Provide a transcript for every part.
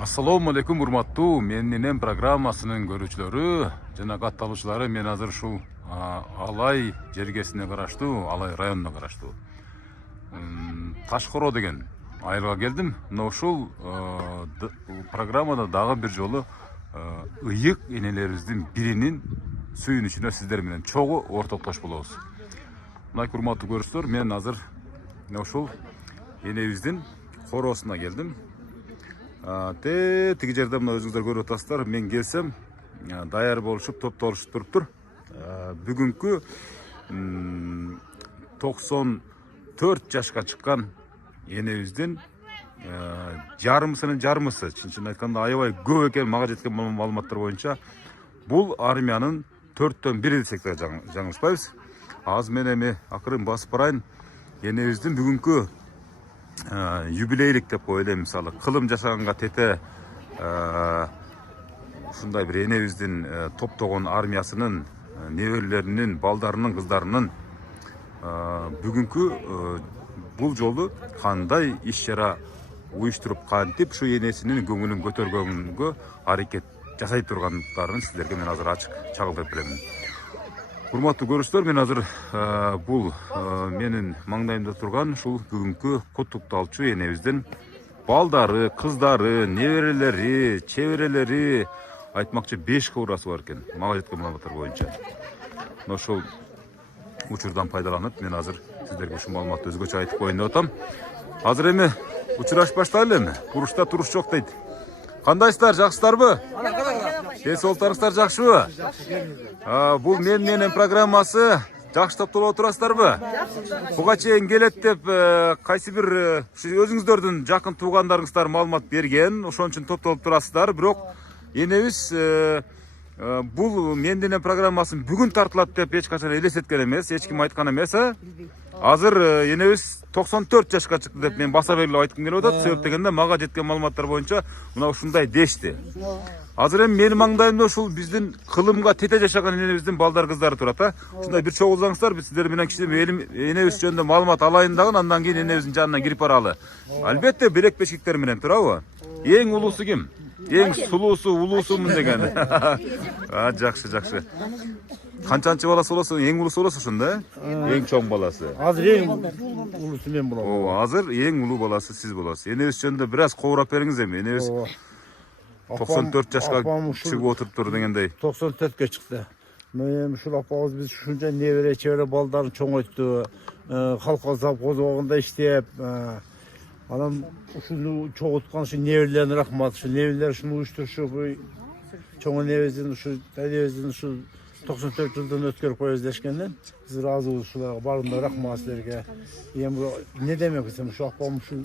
Assalamu alaikum урматтуу менин программасынын көрүүчүлөрү жана катталуучулары. Мен азыр ушул Алай жергесине караштуу, Алай районуна караштуу Ташкоро деген айылга келдим. Мына ушул программада дагы бир жолу ыйык энелерибиздин биринин сүйүнүчүнө сиздер менен чогуу ортоктош болобуз. Мына урматтуу көрүүчүлөр, мен азыр ушул энебиздин короосуна келдим. Тиги жерде мына өзүңүздөр көрүп атасыздар. Мен келсем даяр болушуп, топтолушуп туруптур. Бүгүнкү 94 жашка чыккан энебиздин жарымысынын жарымысы, чын айтканда аябай көп экен. Мага жеткен маалыматтар боюнча бул армиянын 4/1 десек да жаңылышпайбыз. Азыр мен эми акырын басып барайын. Энебиздин бүгүнкү юбилейлик деп коелу, мисалы кылым жасаганга тете ушундай бир энебиздин топтогон армиясынын неберелеринин, балдарынын, кыздарынын бүгүнкү бул жолу кандай иш чара уюштуруп, кантип ушу энесинин көңүлүн көтөргөнгө аракет жасай тургандарын сиздерге мен азыр ачык чагылдырып беремин. Урматтуу көрүүчүлөр, мен азыр бул менин маңдайымда турган ушул бүгүнкү куттукталчу энебиздин балдары, кыздары, неберелери, чеберелери, айтмакчы 5 кыбырасы бар экен. Мага жеткен маалыматтар боюнча. Ошол учурдан пайдаланып, мен азыр сиздерге ушул маалыматты өзгөчө айтып коеюн деп атам. Азыр эми учурашып баштайлы эми. Бурушта туруш жок дейт. Кандайсыздар, жакшысыздарбы? Ден соолуктарыңыздар жакшыбы? Бул менин программасы. Жакшы топтолуп отурасыздарбы? Буга чейин келет деп кайсы бир өзүңүздөрдүн жакын туугандарыңыздар маалымат берген, ошон үчүн топтолуп турасыздар. Бирок энебиз бул менин программасын бүгүн тартылат деп эч качан элестеткен эмес, эч ким айткан эмес. Азыр энебиз 94 жашка чыкты деп мен баса берилип айткым келип атат. Себеп дегенде мага жеткен маалыматтар боюнча мына ушундай дешти. Азыр эми менин маңдайымда ушул биздин кылымга тете жашаган энебиздин балдар, кыздары турат. Ушундай бир чогулсаңыздар, биз сиздер менен кичине энебиз жөнүндө маалымат алайын дагы, андан кийин энебиздин жанына кирип баралы. Албетте белек бешиктер менен турабы? Эң улуусу ким? Эң сулуусу, улуусумун деген. Жакшы. Канчанчы баласы болосуң? Эң улуусу болосуң ошондо, Эң чоң баласы. Азыр эң улуусу мен болом. Азыр эң улуу баласы сиз болосуз. Энебиз жөнүндө бир аз кобурап бериңиз эми. Энебиз 94 жашка чыгып отуруптур дегендей. 94 чыкты. Мен ушул апабыз биз ушунча небере чебере балдарын чоңойту, халкка завхозогунда иштеп, анан ушуну чогулткан ушу неберелерине рахмат. Ушу неберелер ушуну уюштурушуп, чоң энебиздин ушу 94 жылдан өткөрүп коебуз дешкенден биз ыраазыбыз. Ушуларга баарына рахмат силерге. Эми эмне демек десем, ушу апам ушу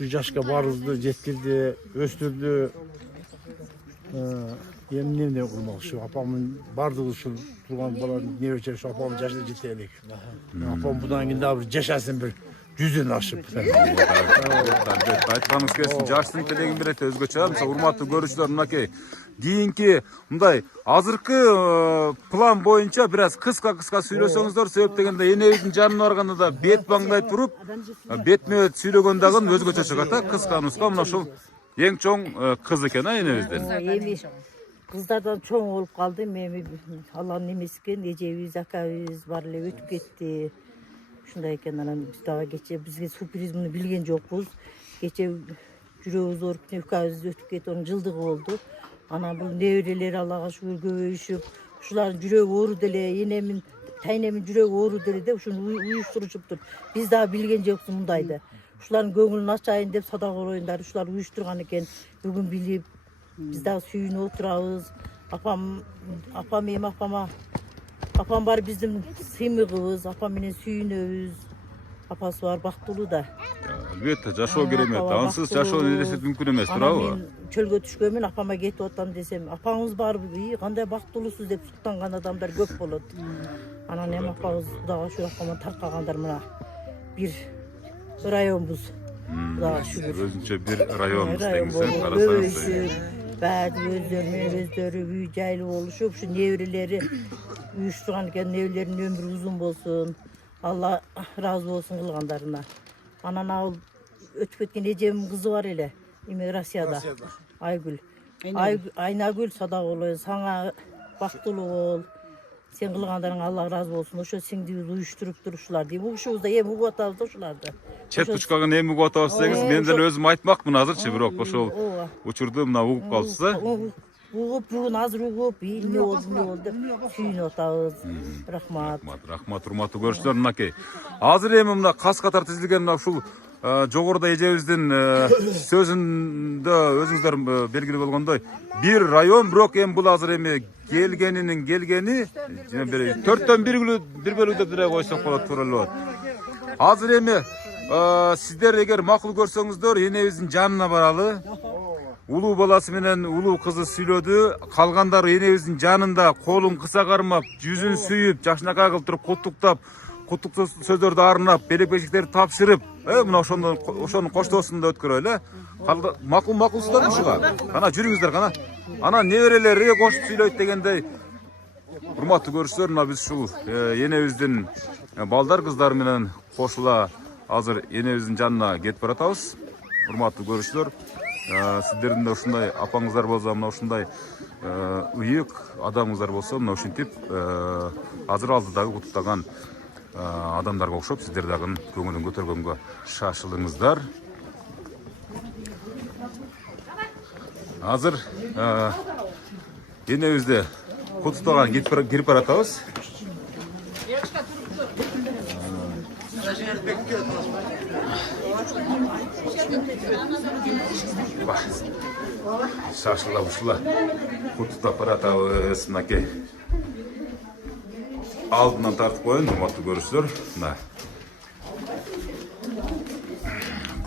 жашка баарыбызды жеткирди, өстүрдү. Эмне кылмак, ушу апамдын баардыгы ушул турган баланын неберечери ушу апамдын жашына жете элек. Апам будан кийин дагы бир жашасын, бир 100дөн ашып. Айтканыңыз келсин, жаштын тилегин берет өзгөчө. Мисалы урматтуу көрүүчүлөр, мынакей кийинки мындай азыркы план боюнча бир аз кыска сүйлөсөңүздөр. Себеп дегенде энебиздин жанына барганда да бет маңдай туруп, бетме бет сүйлөгөн дагы өзгөчө чыгат. Кыска. Мына ушул эң чоң кыз экен энебиздин. Эми кыздардан чоң болуп калды. Эми Алланын эмеси экен, эжебиз, акабиз бар эле өтүп кетти. Ушундай экен. Анан биз дагы кече бизге сюрприз муну билген жокпуз. Кече жүрөгүбүз ооруп, экөөбүз өтүп кетти, анын жылдыгы болду. Анан бул неберелер Аллага шүгүр көбөйүшүп, ушулардын жүрөгү ооруду эле, энемин, тайнемин жүрөгү ооруду эле деп ушуну уюштурушуптур. Биз дагы билген жокпуз мындайды. Ушулардын көңүлүн ачайын деп садак ороюндар ушулар уюштурган экен. Бүгүн билип, биз дагы сүйүнүп отурабыз. Апам бар биздин сыймыгыбыз, апам менен сүйүнөбүз. Апасы бар, бактылуу да. Албетте, жашоо керемет. Ансыз жашоо элестетүү мүмкүн эмес, туурабы? Мен чөлгө түшкөнмүн, апама кетип атам десем, апаңыз барбы? Кандай бактылуусуз деп суктанган адамдар көп болот. Анан эми апабыз Кудайга шүгүр апама таркагандар, мына бир районбуз. Кудайга шүгүр. Өзүнчө бир районбуз деңиз, карасаңыз. Баары өздөрү үй жайлуу болушуп, ушу неберелери уюштурган экен. Неберелеринин өмүрү узун болсун. Алла разы болсун кылгандарына. Анан ал өтүп кеткен эжемдин кызы бар эле, эми Россияда. Aygül. Aynagül Sadağoğlu sana baktılıq ol. Sen kılganların Allah razı olsun. Oşo singdiğimiz uyuşturup duruşlar diye. Bu uşuğuzda yem ugu atabız oşulardı. Чет пучкагын эми угуп атабыз мен өзүм айтмакмын азырчы, бирок ошол учурду мына угуп калыпсыз да. Угуп, бүгүн азыр угуп, эмне болду деп сүйүнүп атабыз. Рахмат. Рахмат, урматтуу көрүүчүлөр, мынакей. Азыр эми мына кас катар тизилген мына ушул жогоруда эжебиздин сөзүндө өзүңүздөр белгилүү болгондой бир район, бирок эми бул азыр эми келгени 4төн 1 бөлүү деп деле койсок болот, туура эле болот. Азыр эми сиздер эгер макул көрсөңүздөр, энебиздин жанына баралы. Улуу баласы менен улуу кызы сүйлөдү. Калгандары энебиздин жанында колун кыса кармап, жүзүн сүйүп, жашынакай кылып туруп куттуктуу сөздөрдү арнап, белек-бешиктерди тапшырып, мына ошонун коштоосунда өткөрөлү. Макулсуздар ушуга. Кана жүрүңүздөр, кана. Ана неберелери кошуп сүйлөйт дегендей. Урматтуу көрүүчүлөр, мына биз ушул энебиздин балдар кыздары менен кошула азыр энебиздин жанына кетип баратабыз. Урматтуу көрүүчүлөр, сиздердин да ушундай апаңыздар болсо, мына ушундай ыйык адамыңыздар болсо, мына ушинтип азыр алдыдагы куттуктаган адамдарга окшоп сиздер дагы көңүлүн көтөргөнгө шашылыңыздар. Азыр энебизди куттуктаган кирип баратабыз. Шашыла ушула куттуктап баратабыз, мынакей. Алдынан тартып коеюн, урматтуу көрүүчүлөр. Мына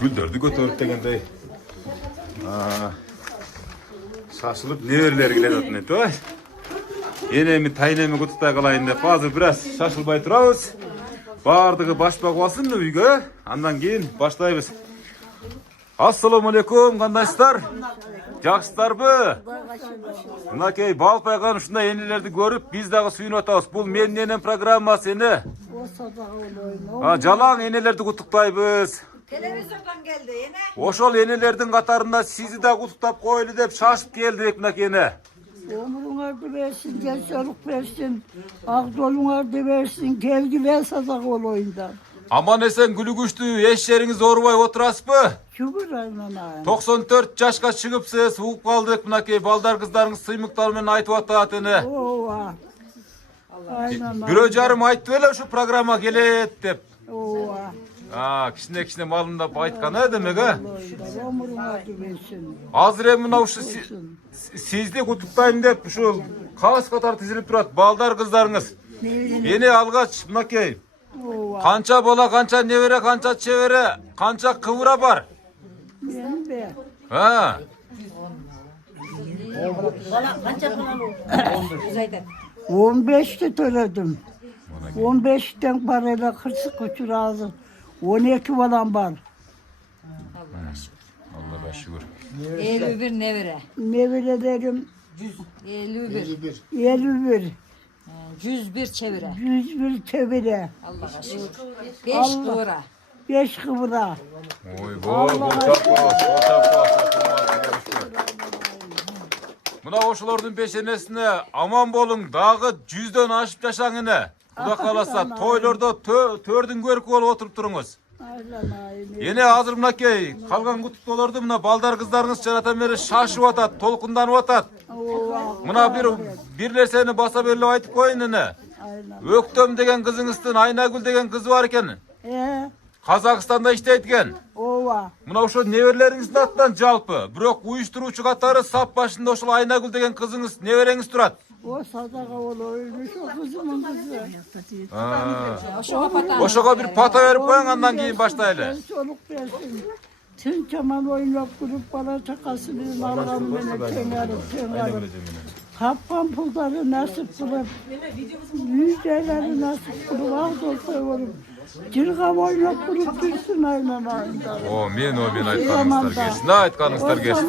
гүлдөрдү көтөрүп дегендей шашылып неберелер келе жатат эт, ой. Энеми тайнеми куттуктай калайын деп азыр бир аз шашылбай турабыз. Бардыгы башпак бассын үйгө, андан кийин баштайбыз. Ассаламу алейкум, кандайсыздар? Жакшысыздарбы? Мынакей Балпайган ушундай энелерди көрүп, биз дагы сүйүнүп атабыз. Бул менин энем программасы эне. Жалаң энелерди куттуктайбыз. Телевизордан келди эне. Ошол энелердин катарында сизди да куттуктап коелу деп шашып келдик, мынакей эне. Ömrüňe versin, gençlik versin, akdoluňa versin, kelgiler sazak olayında. Aman esen gülügüştü, eş yeriňiz oorubay oturasızbı? Şükür aynan. 94 jaşka çykypsız, ugup kaldık mınakey balдар kızlarıňyz sıymıklar menen aytyp atat ene. Ova. Aynan. Biro jarym aytdy ele şu programa gelet dep. Ova. Kişine malında aytkan e demek ha? Ömrüňe versin. Azır em mına uşu sizdi kutuktayım dep şu kas katar tizilip turat balдар kızlarıňyz. Ene algaç mınakey. Kança bola, kança nevere, kança çevere, kança kıvıra bar. Ben de. Ha. Bala kança kalan o? 15'te töledim. 15'ten parayla kırsık uçur ağzı. 12 falan var. Allah'a şükür. 51 nevere. Mevelelerim 51. 51. 101 çevire. 101 çevire. Allah'a şükür. 5 kıvıra. 5 kıvıra. Oy bu çapaz. Mına oşulardın peşenesine aman bolun dağı 100'den aşıp yaşaň ene. Kuda kalasa toylarda tördün görük bolup oturup turuňuz. Ene azır mınakey kalgan kutuktolordu mına balдар kızlarınız çaratan beri şaşıp atat, tolkundanıp atat. Mına birler seni basa belli aytıp koyun ene. Öktüm degen kızыңыздın Aynagül degen kızı var eken. Kazakistanda işteytken. Ova. Mına uşo neverleriňizdin atынан жалпы. Bирок uyuşturucu katары sap başında oşul Aynagül degen kızыңыз nevereňiz turat. O sadaka ölmüş o kızımın kızı. Oşoga bir pata verip koyun andan keyin başlaylı. Soluk versin. Tüm çaman oynap kurup bana çakasını Allah'ım beni kenarı. Kapkan pulları nasip kılıp, yüzdeleri nasip kılıp, ağız olsa olup, Жыргап ойнап туруп жүрсүн айланайында. О, мен айтқаныңыздар келсін. Айтқаныңыздар келсін.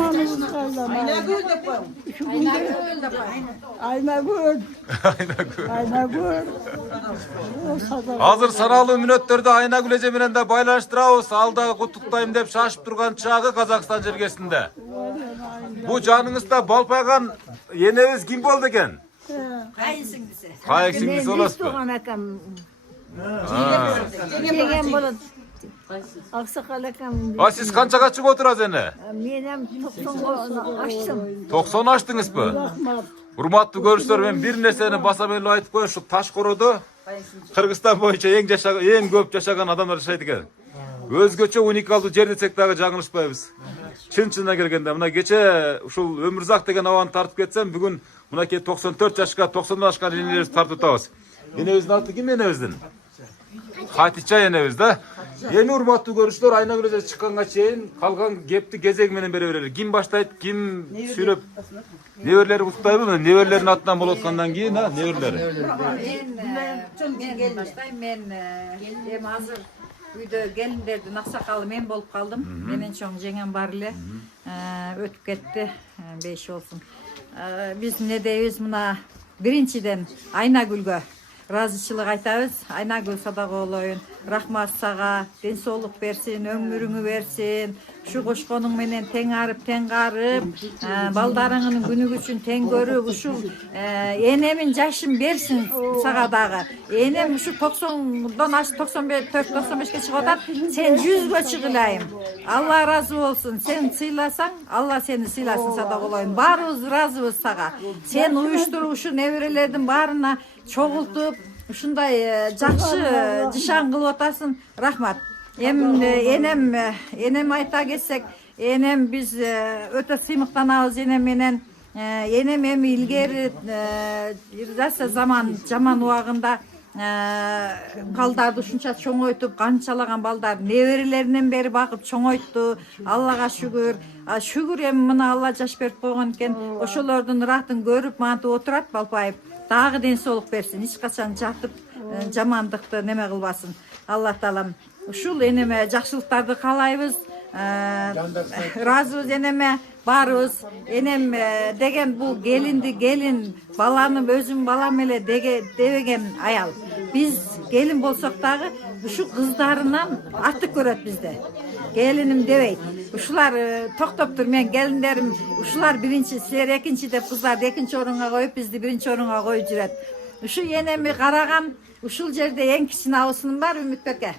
Айнагүл. Азыр саналуу мүнөттөрдө Айнагүл эже менен да байланыштырабыз. Алдагы куттуктайм деп шашып турган чагы Казакстан жергесинде. Бу жаныңызда балпайган энебиз ким болду экен? Кайынсиңдиси. Кайсыңыз болосузбу? Жеген болот. Аксакал акам. Сиз канчага чыгып отурасыз эне? Мен эм 90 аштым. 90 аштыңызбы? Урматтуу көрүүчүлөр, мен бир нерсени баса белип айтып коеюн, ушу Ташкородо Кыргызстан боюнча эң көп жашаган адамдар жашайт экен. Өзгөчө уникалдуу жер десек дагы жаңылышпайбыз. Чын-чынына келгенде мына кече ушул Өмүрзак деген абаны тартып кетсем, бүгүн мынакей 94 жашка, 90 ашкан энелерибизди тартып атабыз. Энебиздин аты ким энебиздин? Хатича энебиз да. Эми урматтуу көрүүчүлөр, Айнагүл эже чыкканга чейин калган кепти кезеги менен бере берели. Ким баштайт, ким сүйлөп? Неберлери уктайбы? Неберлердин атынан болуп аткандан кийин, неберлери? Мен баштайм, мен эми азыр үйдө келиндердин аксакалы мен болуп калдым. Менен чоң жеңем бар эле. Өтүп кетти, 5 болсун. Биз эмне дейбиз, мына биринчиден Айнагүлгө ыраазычылык айтабыз. Айнагүл Садагоолоюн, рахмат сага, ден соолук берсин, өмүрүңү берсин. Ушу кошконуң менен тең арып, тең карып, балдарыңдын күнүгү үчүн тең көрүп, ушул энемин жашын берсин сага дагы. Энем ушу 90дон ашып 94-95ке чыгып атат. Сен 100гө чыгылайым. Алла ыраазы болсун. Сен сыйласаң, Алла сени сыйласын Садагоолоюн. Баарыбыз ыраазыбыз сага. Сен уюштуруп ушу неберелердин баарына чогултуп, ушундай жакшы жышан кылып атасың. Рахмат. Энем айта кетсек, энем биз өтө сыймыктанабыз энем менен. Энем эми илгери жаман убагында балдарды ушунча чоңойтуп, канчалаган балдар неберелеринен бери багып чоңойтtu. Аллага шүгүр. Шүгүр эми мына Алла жаш берип койгон экен. Ошолордун ыратын көрүп мантип отурат Балпаев. Дагы ден соолук берсин. Эч качан жатып жамандыкты неме кылбасын. Алла таалам ушул энеме жакшылыктарды каалайбыз. Ыраазыбыз энеме, баарыбыз. Энем деген бул келин, баланы өзүм балам эле дебеген аял. Биз келин болсок дагы ушу кыздарынан артык көрөт бизде. Келиним дебейт. Ушулар токтоптур, мен келиндерим, ушулар биринчи, силер экинчи деп кыздарды экинчи орунга коюп, бизди биринчи орунга коюп жүрөт. Ушу энеми караган, ушул жерде эң кичине абысыным бар, Үмүтбеке.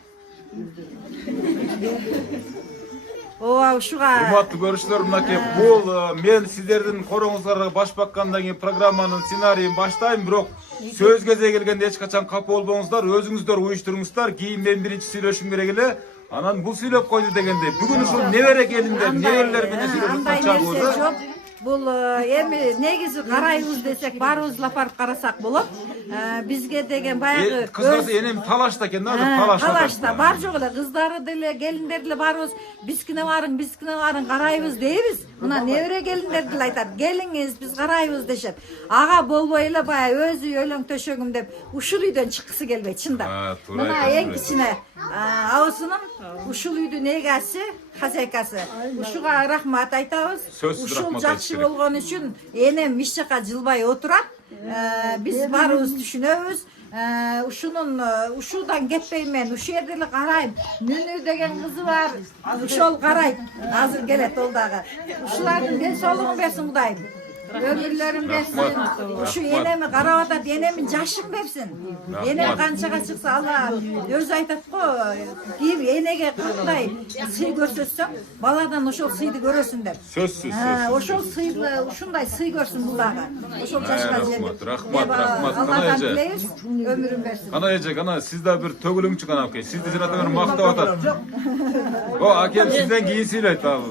Ооба, ушуга. Урматтуу көрүүчүлөр, мынакей бул мен сиздердин короңуздарга баш баккандан кийин программанын сценарийин баштайм, бирок сөз кезеги келгенде эч качан капа болбоңуздар, өзүңүздөр уюштуруңуздар. Кийин мен биринчи сүйлөшүм керек эле. Анан бул сүйлөп койду дегенде, бүгүн ушул небере келиндер, неберелер менен сүйлөшүп чагыбыз. Бул эми негизи карайбыз десек, баарыбыз апарып карасак болот. Бизге деген баягы кыздарды энем талашта экен, талашта бар жок эле, кыздары деле, келиндер деле баарыбыз бизкине барын карайбыз дейбиз. Мына небере келиндер деле айтат, келиңиз, биз карайбыз дешет. Ага болбой эле баягы өзү өлөң төшөгүм деп ушул үйдөн чыккысы келбейт, чындап. Мына эң кичине абысынын ушул үйдүн эгеси, хозяйкасы. Ушуга рахмат айтабыз. Ушул жакшы болгон үчүн энем эч жака жылбай отурат. Биз баарыбыз түшүнөбүз. Ушудан кетпейм мен, ушул жерде эле карайм. Нүнү деген кызы бар, ошол карайт. Азыр келет ол дагы. Ушулардын ден соолугун берсин Кудайым. Өмүрлөрүн берсин. Ушу энеми карап атат, энемин жашын берсин. Энем канчага чыкса, Алла өзү айтат го, бир энеге кандай сый көрсөтсөң, баладан ошол сыйды көрөсүн деп. Сөзсүз. Ошол сыйды, ушундай сый көрсүн бул дагы. Ошол жашка жетип. Рахмат. Алладан тилейбиз, өмүрүн берсин. Кана эже, кана сиз да бир төгүлүңчү кана аке. Сизди жанагы мактап атат. О, акем сизден кийин сүйлөйт ал.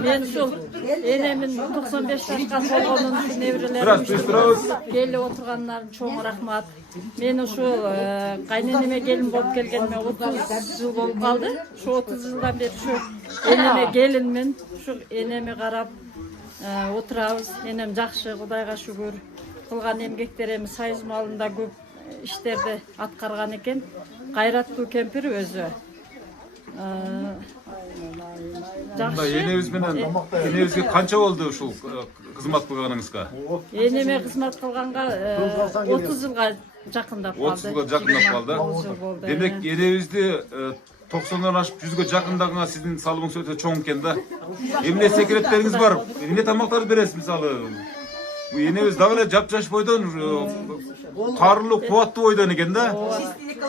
Мен ушул энемин 95 жашка болгонун неберелерим келип отургандарына чоң рахмат. Мен ушул кайненеме келин болуп келгениме 30 жыл болуп калды. Ушу 30 жылдан бери ушу энеме келинмин. Ушу энеме карап отурабыз. Энем жакшы, Кудайга шүгүр. Кылган эмгектер эми Союз малында көп иштерди аткарган экен. кайраттуу кемпир өзү. Мында энебизге канча болду ушул кызмат кылганыңызга? Энеме кызмат кылганга 30 жылга жакындап калды. 30 жылга жакындап калды. Демек энебизди 90-дан ашып 100ге жакындагanga сиздин салымыңыз өтө чоң экен да. Эмне секреттериңиз бар? Эмне тамактарды бересиз мисалы? Bu enemiz dagы эле жапжаш бойдон, карылуу, кубаттуу бойдон экен да.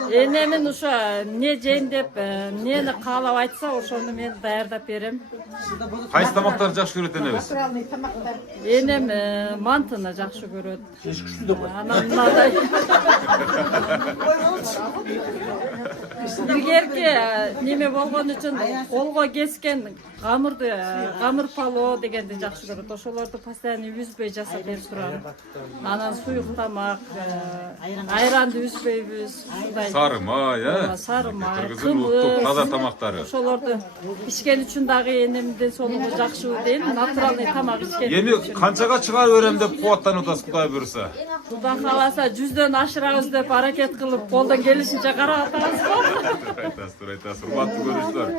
Энемин ошо эмне жейин деп, эмнени каалап айтса, ошону мен даярдап берем. Кайсы тамактарды жакшы көрөт энебиз? Энем мантыны жакшы көрөт. Анан мындай илгерки неме болгон үчүн колго кескен камырды, камыр пало дегенди жакшы көрөт. Ошолорду постоянно үзбөй жасап берип турам. Анан суюк тамак, айранды үзбөйбүз. Сары май, Сары май, улуттук таза тамактары. Ошолорду ичкен үчүн дагы энемдин соолугу жакшы дейм. Натуралдый тамак ичкен. Эми канчага чыгарып берем деп кубаттанып атасыз, Кудай буйруса? Кудай кааласа 100дөн ашырабыз деп аракет кылып, колдон келишинче карап атабыз го. Айтасыз, урматтуу көрүүчүлөр.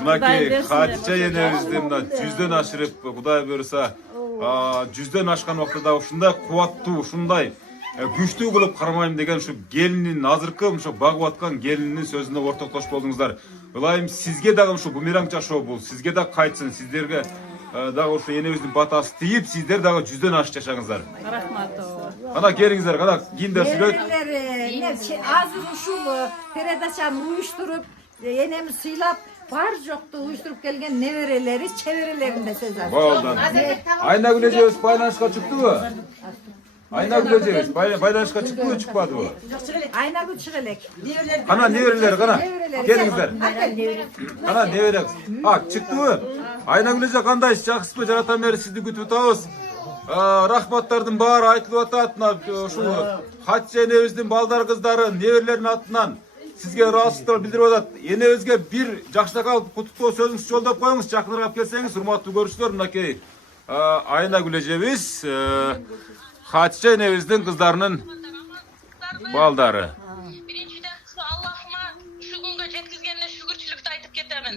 Мынакей Хатича энебизди мына 100дөн ашырып, Кудай буйруса, 100дөн ашкан убакта ушундай кубаттуу, ушундай күчтүү кылып кармайм деген ушу келинин азыркы ушу багып аткан келинин сөзүнө ортоктош болдуңуздар. Ылайым сизге дагы ушу бумеранг жашоо бул, сизге да кайтсын, сиздерге дагы ушу энебиздин батасы тийип, сиздер дагы 100дөн ашык жашаңыздар. Рахмат. Кана келиңиздер, кана кийиндер сүйлөйт. Азыр ушул передачаны уюштуруп, энеми сыйлап, бар жокту уюштуруп келген неберелери, чеберелерине сөз айтты. Болду. Айнагүл эжебиз байланышка чыктыбы? Айнагүл эжебиз байланышка чыктыбы, чыкпадыбы? Айнагүл чыга элек. Кана неберелер, кана келиңиздер. Кана неберелер. Чыктыбы? Айнагүл эже кандайсыз, жакшысызбы? Жаратан бери сизди күтүп атабыз. Рахматтардын баары айтылып атат. Ушул Хатича энебиздин балдар кыздары неберелердин атынан сизге ыраазычылык билдирип атат. Энебизге бир жакшылык алып куттуктоо сөзүңүздү жолдоп коюңуз. Жакыныраак келсеңиз, урматтуу көрүүчүлөр, мынакей Айнагүл эжебиз Хатича энебиздин кыздарынын балдары. Биринчиден Аллахыма ушу күнгө жеткизгенине шүгүрчүлүктү айтып кетемин.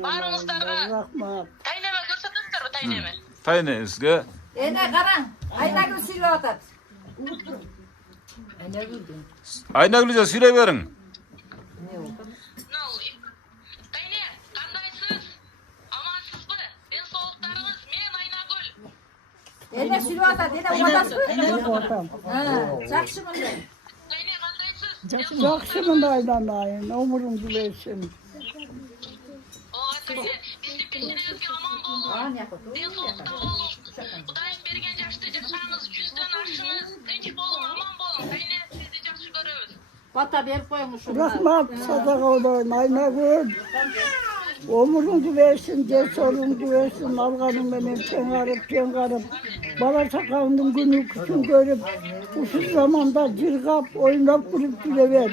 Баарыңыздарга рахмат. Тайнеме көрсөтөсүздарбы, тайнеме? Тайнеңизге. Эне караң, Айнагүл сүйлөп атат. Айнагүл эже сүйлөй бериң. Тайне, кандайсыз? Амансызбы? Ден соолуктарыңыз, мен Айнагүл. Эне сүйлөп атат, эне угатасызбы? Жакшымын мен. Тайне, кандайсыз? Жақсымын айналайын, өміріңді берсін. Ооба, тайне, биздин пешенеңизге аман болуң. Ден соолукта болуң. Кудайым берген жашты жашаңыз, 100дөн ашыңыз, тынч болуң, аман болуң. Тайне, сизди жакшы көрөбүз. Бата берип коюң ушуга. Рахмат, садаqa olayım Aynagül. Ömrüңді versin, cesurluğunu versin, alganın benim kengarıp, bala sakağının günü küçün görüp, uşu zamanda cırgap, oynap kurup gülever.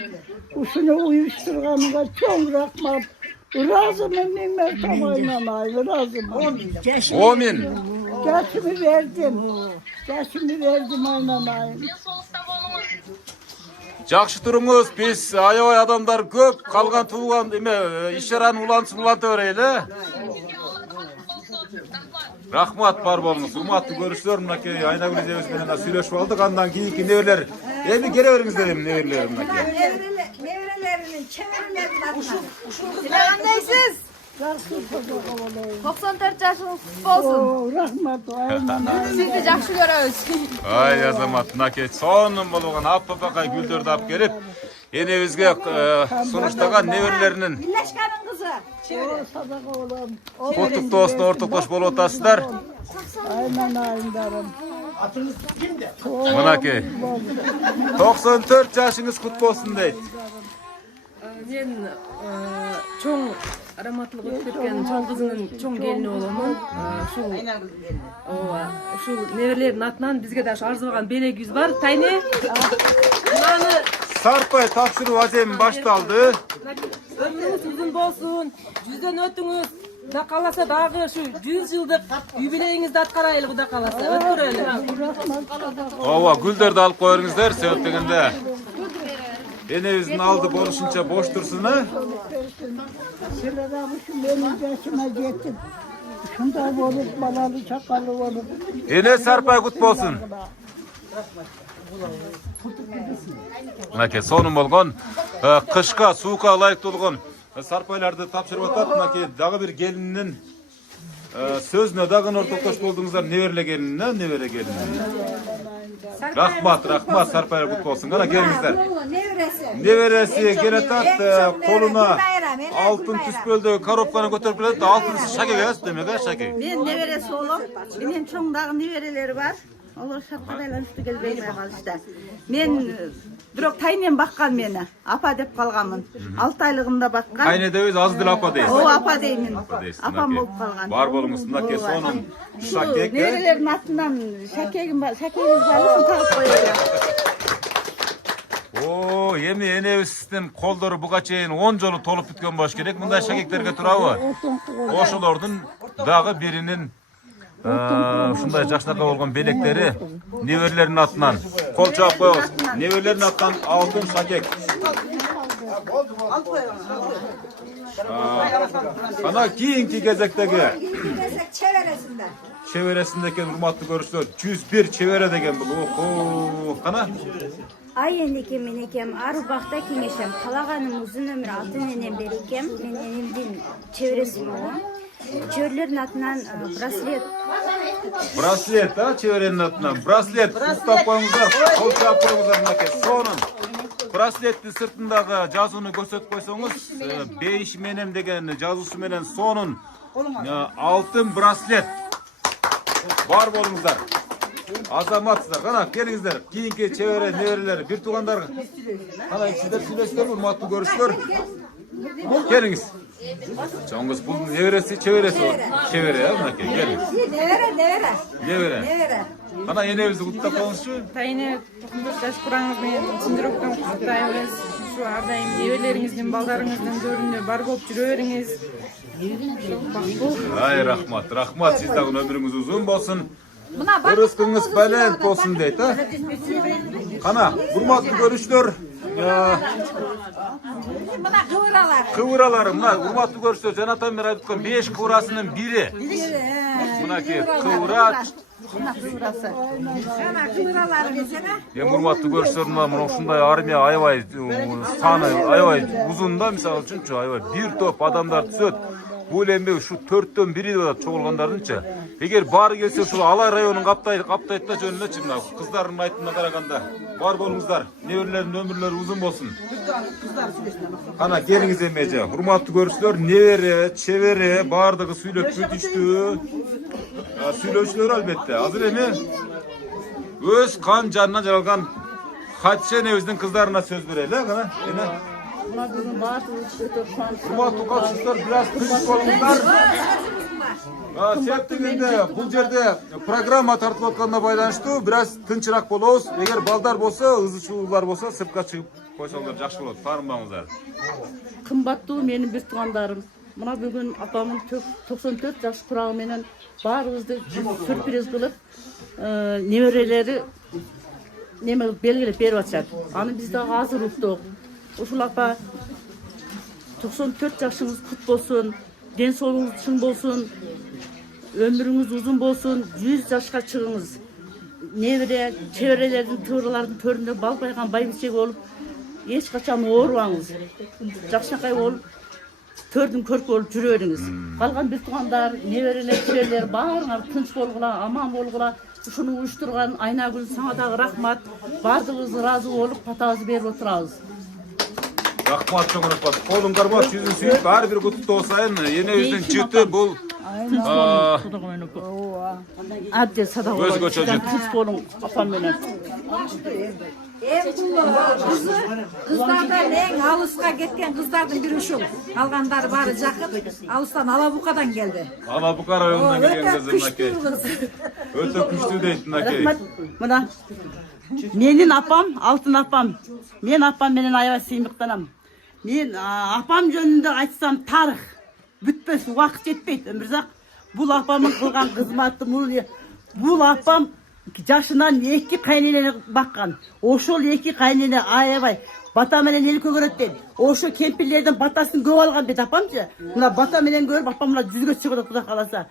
Uşunu uyuşturganıga çok rahmat. Razım emin mertabayla ayı, razım. Amin. Yaşımı verdim aynen ayı. Ден соолукта болуңуз. Жакшы туруңуз, биз аябай адамдар көп, калган туулган эме иш-чараны уланта берели. Рахмат бар болуңуз. Урматтуу көрүүчүлөр, мынакей Айнагүл эжебиз менен сүйлөшүп алдык. Андан кийинки неберелер. Эми келе бериңиздер, эми неберелер мынакей. Неберелерinin, çevrelerin adına. Kandaysiz? 94 yaşınız olsun. Rahmat aynen. Siz de жақсы көрөбүз. Ай азамат, мынакей сонун болгон аппакай гүлдөрдү алып келип, энебизге сунуштаган неберелеринин Birleşkanın kızı. Sadaqa olayım. куттуктоосуна ортоктош болуп атасыздар. Aynen ayınlarım. Мынакей 94 жашыңыз кут болсун дейт. Мен чоң раматтылык өтүп кеткен чоң кызынын чоң келини боломун. Ушул неберелердин атынан бизге да арзыбаган белегибиз бар. Тайне. Сарпай тапшыруу аземи башталды. Ömrünüz uzun bolsun. 100дөн өтүңүз. Куда кааласа дагы ушу 100 жылдык юбилейиңизди аткарайлы, куда кааласа. Өткөрөлү. Ооба, гүлдөрдү алып коюңуздар, себеп дегенде Enebizin aldı boruşunca boş dursun ha. Sıradamışım benim yaşıma yettim. Şunda olup balalı çakalı olup. Ene Sarpay kutlu olsun. Mınake сонун болгон кышка суукка ылайыктуу болгон сарпайларды тапшырып атат. Мынакей дагы бир келиндин сөзүнө дагы ортоктош болдуңуздар. Небере келинине, небере келинине. Рахмат, рахмат, сарпайлар куту болсун. Кана келиңиздер. Небереси келатат, колуна алтын түспөлдөгү коробканы көтөрүп келет. Алтын шаке эмес демек, шаке. Мен небересі олым. Менен чоңдағы неберелері бар. Олар шатқадайланышты келбей қалышты. Мен бирок тайнен баққан мені. Апа деп қалғанмын. 6 айлығында баққан. Кайнеде өз азыр апа дейсиз. О, апа деймін. Апам болып қалған. Бар болуңуз, мынакей сонун шакек. Неберелердің атынан шакегім бар. Шакегіміз бар. Тағып қойып. О, эми энебиздин колдору буга чейин 10 жолу толуп бүткөн болуш керек. Мындай шакектерге турабы? Ошолордун дагы биринин ушундай жакшынака болгон белектери неберелердин атынан кол чаап коебуз. Неберелердин атынан алтын шакек. Ана кийинки кезектеги чебересинде экен, урматтуу көрүүчүлөр, 101 чебере деген бул. Охо, кана Ай енекем менекем, ару бақта кеңешем, қалағаным ұзын өмір алтын енем берекем, мен енемден чевересі болам. Чеверлердің атынан браслет. Браслет, чеберенин атынан браслет. Уктап коюңуздар, кол чаап коюңуздар. Мынакей сонун браслеттин сыртындагы жазууну көрсөтүп койсоңуз, бейиш менен деген жазуусу менен сонун алтын браслет. Бар болуңуздар. Азаматсыздар. Кана келиңиздер. Кийинки чебере неберелер, бир туугандар. Кана сиздер сүйлөшсөңөр, урматтуу көрүүчүлөр. Келиңиз. Чоңуз бул небереси, чебереси. Чебере, мынакей, келиңиз. Небере. Кана энебизди куттап коюңузчу. Тайне тукумдошташ кураңыз менен чын жүрөктөн куттайбыз. Ушу ар дайым небелериңиздин, балдарыңыздын төрүндө бар болуп жүрө бериңиз. Ай, рахмат, рахмат. Сиз дагы өмүрүңүз узун болсун. Рызкыңыз бәлент болсын дейт, а? Кана, урматтуу көрүүчүлөр, Мына кыбыралар. кыбыралар, мына урматтуу көрүүчүлөр, жанатан бери айткан 5 кыбырасынын бири. Мынакей кыбыра. Мына кыбыралар десене. Эми урматтуу көрүүчүлөр, мына ушундай армия аябай саны аябай узун да, мисалы үчүнчү, аябай бир топ адамдар түсөт. Бул эми ушу 4төн бири деп атат чогулгандардынчы. Эгер баары келсе ушул Алай районун каптайт да жөн элечи, мына кыздардын айтымына караганда. Бар болуңуздар, неберелердин өмүрлөрү узун болсун. Кана келиңиз эми эже. Урматтуу көрүүчүлөр, небере, чебере баардыгы сүйлөп бүтүштү. Сүйлөчүлөр албетте. Азыр эми өз кан жанынан жаралган Хатише энебиздин кыздарына сөз берели, кана. Урматтуу катышуучулар, бир аз тынч болуңуздар. Себеп дегенде бул жерде программа тартылып атканына байланыштуу бир аз тынчыраак болобуз. Эгер балдар болсо, ызычуулар болсо, сыртка чыгып койсоңдар жакшы болот. Таарынбаңыздар. Кымбаттуу менин бир туугандарым. Мына бүгүн апамын 94 жаш курагы менен баарыбызды сюрприз кылып, неберелери неме белгилеп берип атышат. Аны биз дагы азыр уктук. Ушул апа 94 жашыңыз кут болсун, ден соолугуңуз чың болсун, өмүрүңүз узун болсун, 100 жашка чыгыңыз. Небере, чеберелердин, кыбыралардын төрүндө балбайган байбичеге болуп, эч качан оорубаңыз. Жакшынакай болуп, төрдүн көркү болуп жүрө бериңиз. Калган бир туугандар, неберелер, чеберелер баарыңар тынч болгула, аман болгула. Ушуну уюштурган Айнагүл, сага дагы рахмат. Баардыгыбыз ыраазы болуп, батабызды берип отурабыз. Рахмат, чоң рахмат. Колуң кармап, жүзүн сүйүп, ар бир куттуктоо сайын энебиздин жыты бул Абде садак өзгөчө жыт. Тынч болуң апам менен. Кыздардан эң алыска кеткен кыздардын бири ушул. Калгандары баары жакын. Алыстан Алабукадан келди. Алабука районунан келген кызым мынакей. Өтө күчтүү дейт мынакей. Рахмат. Мына менин апам, алтын апам. Мен апам менен аябай сыймыктанам. Мен апам жөнүндө айтсам тарых бүтпөс, убакыт жетпейт. Өмүрзак бул апамдын кылган кызматы, бул апам жашынан 2 кайненени баккан. Ошол 2 кайнене аябай Bata menen el kөгөрөттен. Ошо кемпирлерден батасын көп алган бет апамчы. Мына бата менен көрүп апам мына жүзгө чыгып Кудай кааласа.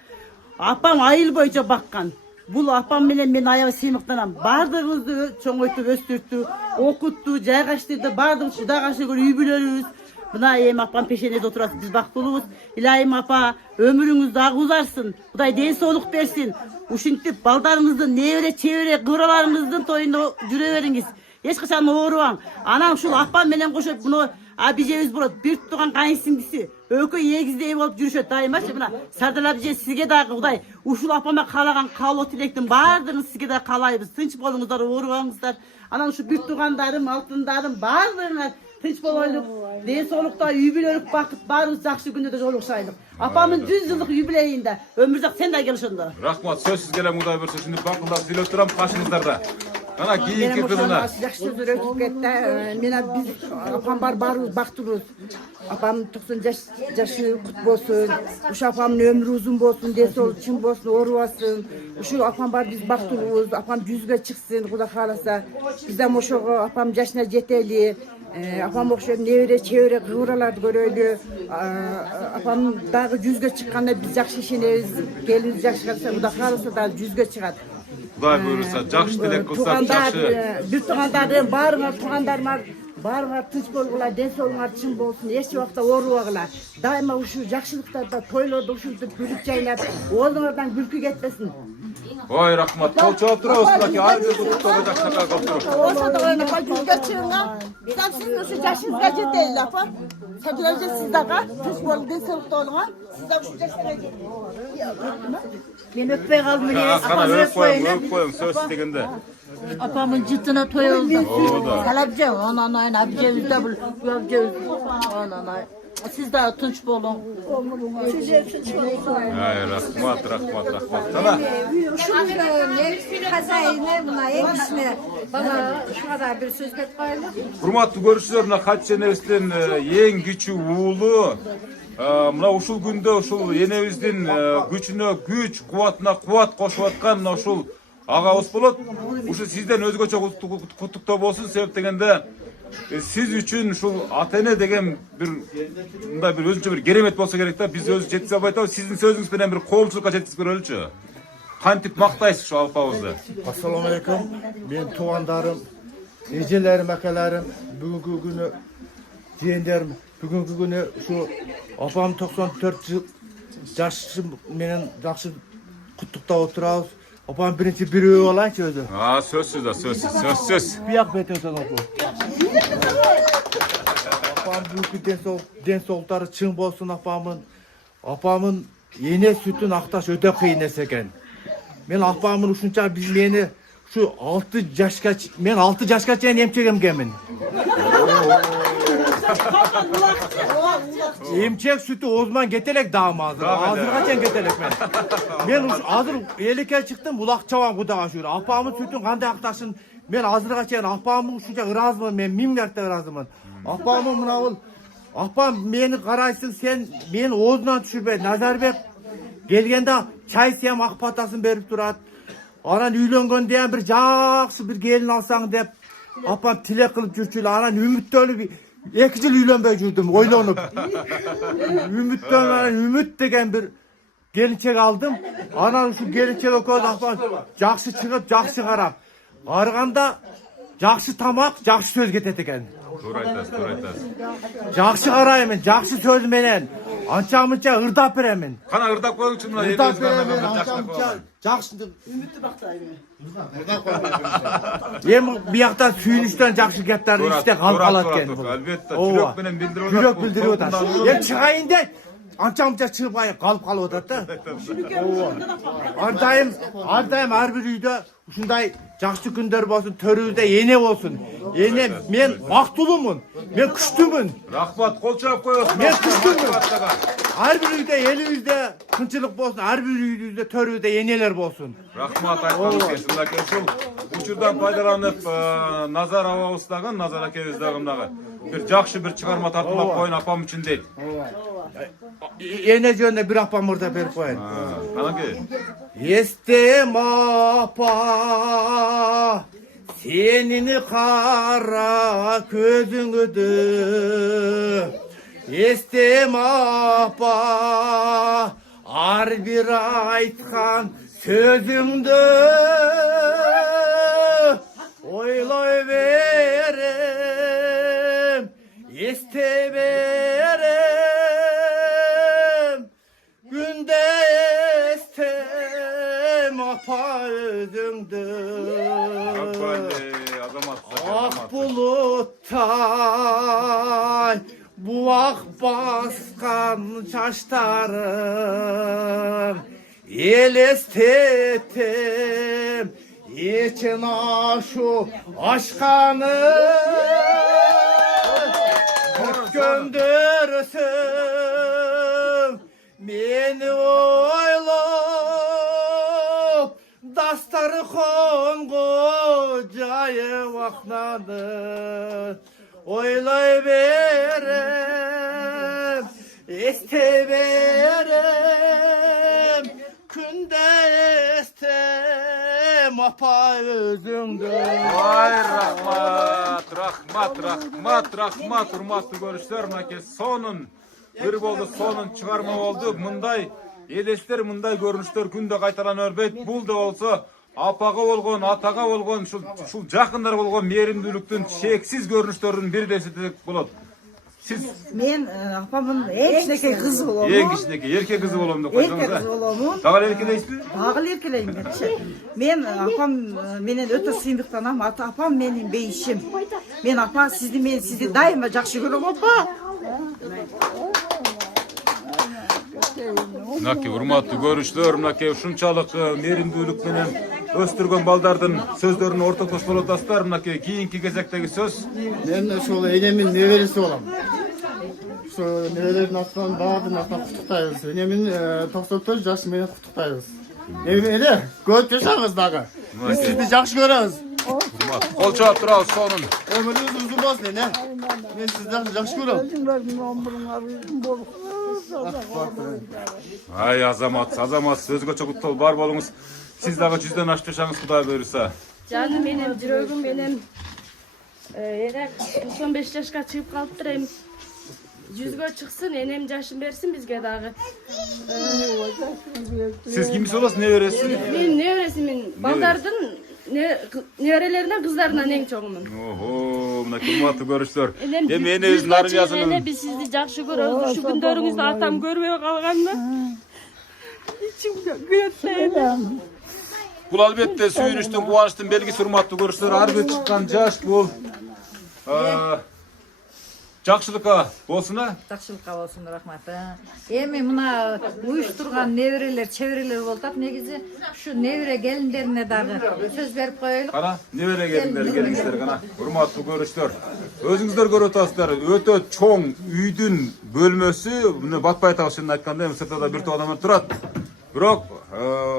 Апам айыл бойча баккан. Бул апам менен мен аябай сыймыктанам. Бардыгыбызды чоңойтуп өстүрдү, окутту, жайгаштырды, бардыгыбыз Кудайга шүгүр үй бүлөлүбүз. Мына эми апам пешенеде отурат, биз бактылуубуз. Илайым апа, өмүрүңүз дагы узарсын. Кудай ден соолук берсин. Ушинтип балдарыңыздын, небере, чебере, кыбыраларыңыздын тоюнда жүрө бериңиз. Эч качан оорубаң. Анан ушул апам менен кошуп муну абижебиз болот. Бир туган кайынсиңдиси, экөө эгиздей болуп жүрүшөт дайымачы. Мына Сардал абиже сизге дагы Кудай ушул апама каалаган каалоо тилектин баардыгын сизге да каалайбыз. Тынч болуңуздар, оорубаңыздар. Анан ушу бир тугандарым, алтындарым баардыгыңар тынч болойлук, ден соолукта үй бүлөлүк бакыт баарыбыз жакшы күндөдө жолугушайлык. Апамдын 100 жылдык юбилейинде өмүрзак сен да кел ошондо. Рахмат, сөз сизге эле Кудай берсин. Ушинтип бакылдап сүйлөп турам кашыңыздарда. Ана кийинки кызына. Жакшы сөздөр өтүп кетти. Мен биз апам баарыбыз бактылуубуз. Апам 90 жашы кут болсун. Ушу апамдын өмүрү узун болсун, ден соолугу чың болсун, оорубасын. Ушу апам бар биз бактылуубуз. Апам 100га чыксын, Кудай кааласа. Бизден ошого апам жашына жетели. Апам окшоп небере, чебере, кыбыраларды көрөлү. Апам дагы 100га чыкканда биз жакшы ишенебиз. Келинибиз жакшы калса, Кудай кааласа дагы 100га чыгат. Кудай буйруса, жакшы тилек кылсак жакшы. Бир тугандардын баарыңар тугандарыңар баарыңар тынч болгула, ден соолугуңар чың болсун, эч убакта оорубагыла. Дайыма ушу жакшылыктарда, тойлордо ушинтип күлүп жайнап, оозуңардан күлкү кетпесин. Ой, рахмат. Кол чаап турабыз, мынакей ар бир куттуктарга жакшыраак кылып туруп. Ошондо ойнап жүзгө чыгыңар. Бизден сиздин ушу жашыңызга жетели, апа. Сабираже сиз дагы тынч болуп, ден соолукта болуңар. Сиз дагы ушу жашыңызга жетели. Мен өппөй калдым эле. Кана өп коюң, сөз дегенде. Апамın cıttına toy oldu. Oda. Kalabcam, anan abicemiz de bul. Abicemiz. Anan. Siz daha tunç bolun. Ay, rahmat. Sana. Şunu kazayını buna ekşine bana şu kadar bir söz bet koyalım. Hurmatlı görüşçüler, mına kaç senesinden en küçük uğulu mına uşul günde uşul enebиздин güçüne güç, kuvatına kuvat koşup atkan mına uşul ağabey bolot. Uşu sizden özgöçe kutuktap bolsun, sebep degende siz üçün uşul ata-ene degen bir mындай bir özünçe bir keremet bolsa gerek da biz öz жеткизе албай атабыз. Sizin sözünüz менен bir коомчулукка жеткизип көрөлүчү. Кантип мактайсыз şu алпабызды. Assalamu alaikum. Men tuğandarım, ejelerim, akalarim, bugünkü günü jiyenderim, bugünkü günü şu apam 94 yıl yaşım menen jakşı kutuktap oturabız. Apam birinci bir öy olayçı özü. Ha, sözsüz da söz. Biyak beten oku. Apam bugünkü den soğukları çın bolsun apamın. Apamın ene sütün aktaş öte kıyın eken. Men apamın uşunça biz meni şu 6 yaşka men 6 yaşka çen emçegem gemin. Emçek sütü ozman getelek dağmazdı. Ağzırga çen getelek men. Men hazır elike çıktım ulak çavan kudağa şöyle. Apamın sütün kanday aktaşın men hazırga çen apamın uşunça ırazmın men mimlertte ırazmın. Apamın mınavıl apam meni karaysın sen meni oğuzundan düşürbe Nazarbek gelgende çay siyam akpatasın berip durat. Anan üylөнгөн diyen bir jakşı bir gelin alsaң dep apam tilek kılıp жүрчү. Anan ümittölü bir 2 yıl üylönböy жүрdüm oylanıp. Ümit degen bir gelinçek aldım. Anan şu gelinçek köz apam jakşı çıkıp jakşı karap. Arganda jakşı tamak, jakşı söz ketet eken. Doğru aytasız. Jakşı karaymen, jakşı söz menen. Ança mınça ırdap beremin. Kana ırdap koyun için mına Irdap beremin, ança mınça jakşı. Hem bir yakta suyunuştan jakşı geplerini işte kalatken. Elbette, çürök menen bildirip Çürök bildirip otar. Hem çıkayın de ança mınça çıkıp kalıp otar da. Ardayım her bir uyda şunday jakşı günler bolsun, törübüzde ene bolsun. Ene men baktulumun, men küçtümün. Rahmat, kol çarap koyuyorsun. Men küçtümün. Her bir uyda elimizde kınçılık bolsun, her bir uyda törübüzde eneler bolsun. Rahmat aytmanız kesinlikle uşul uçurdan faydalanıp Nazar Avavus'dagı, Nazar Akeviz'dagı bir jakşı bir çıkarma tartmak koyun apam için değil. Ene jönde bir apam orada berip koyun. Kanaki? Estem apa Senin kara gözüngüdü estem apa ar bir aytkan sözüngdü oylay verem este verem günde estem apa özüngdü ak bulutay bu ak baskan çaşlarım elestetem için aşu aşkanı göndersin beni oylop dastarı kongo cayı vaknadı oylay verem este verem günde estem apa özüngdü. Vay rahmat hurmatlı görüşler mınake sonun bir boldu sonun çıkarma oldu mınday elesler mınday görünüşler günde kaytalan örbeyt bul da olsa apaga bolgon ataga bolgon şul jakınlar bolgon merimdүүлүктүн şeksiz görünüşlörünün bir deseti bolot. Siz Men apamın en kişineki kızı olamın. En kişineki erkek kızı olamın da koysanız. Erkek kızı olamın. Dağıl erkeleysizmi? Dağıl erkeleyim gerçi. Men apam menen öte sıyımdıktanam. Apam menin beyişim. Men apa sizi daima jakşı görüm apa. Mınake hurmatlı görüşler, mınake uşunçalık merimdүүлүk menен östürgön baldardын сөздөрүнө ортоктош болот астар. Mınake kийинки кезектеги сөз. Ben şol enemin neveresi olam. Şu nevelerin atından bağırdın atından kutuktayız. Enemin 94 yaş meni kutuktayız. Ele göt yaşağız dağı. Biz sizi jakşı görürüz. Kol çalıp turabız sonun. Ömrünüz uzun olsun ene. Ben sizden jakşı görürüm. Ay azamat sözgө çokutol bar bolуңуз. Siz dagы 100ден аштырсаңыз Кудай буйруса. Canım benim, жүрөгүm benim. Eğer 95 yaşka çıkıp kalıptır hem 100'gö çıksın, enem yaşın versin bizge dağı. Siz kimisi olasınız, ne öğretsin? Men ne öğresimin, baldardın nevrelerinden kızlarından en çoğumun. Oho, mına kırmatı görüşler. Enem Dem ene özün armiyasının. Ene biz sizi jakşı görüyoruz. Şu günlerinizde atam görmeye kalgandı. İçim göğütleydi. Bul albette suyunuştun, kuvanıştın belgisi hurmatlı görüşler. Argı çıkan jaş bul. Жақшылыққа болсын а? Жақшылыққа болсын рахмат. Эми мына уюштурган неберелер, чеберелер болтат. Негизи ушу небере келиндерине дагы сөз берип коелук. Кана, небере келиндер келиңиздер кана. Урматтуу көрүштөр. Өзүңүздөр көрүп атасыздар. Өтө чоң үйдүн бөлмөсү, мына батпай атабыз айтканда, сыртта бир топ адамдар турат. Бирок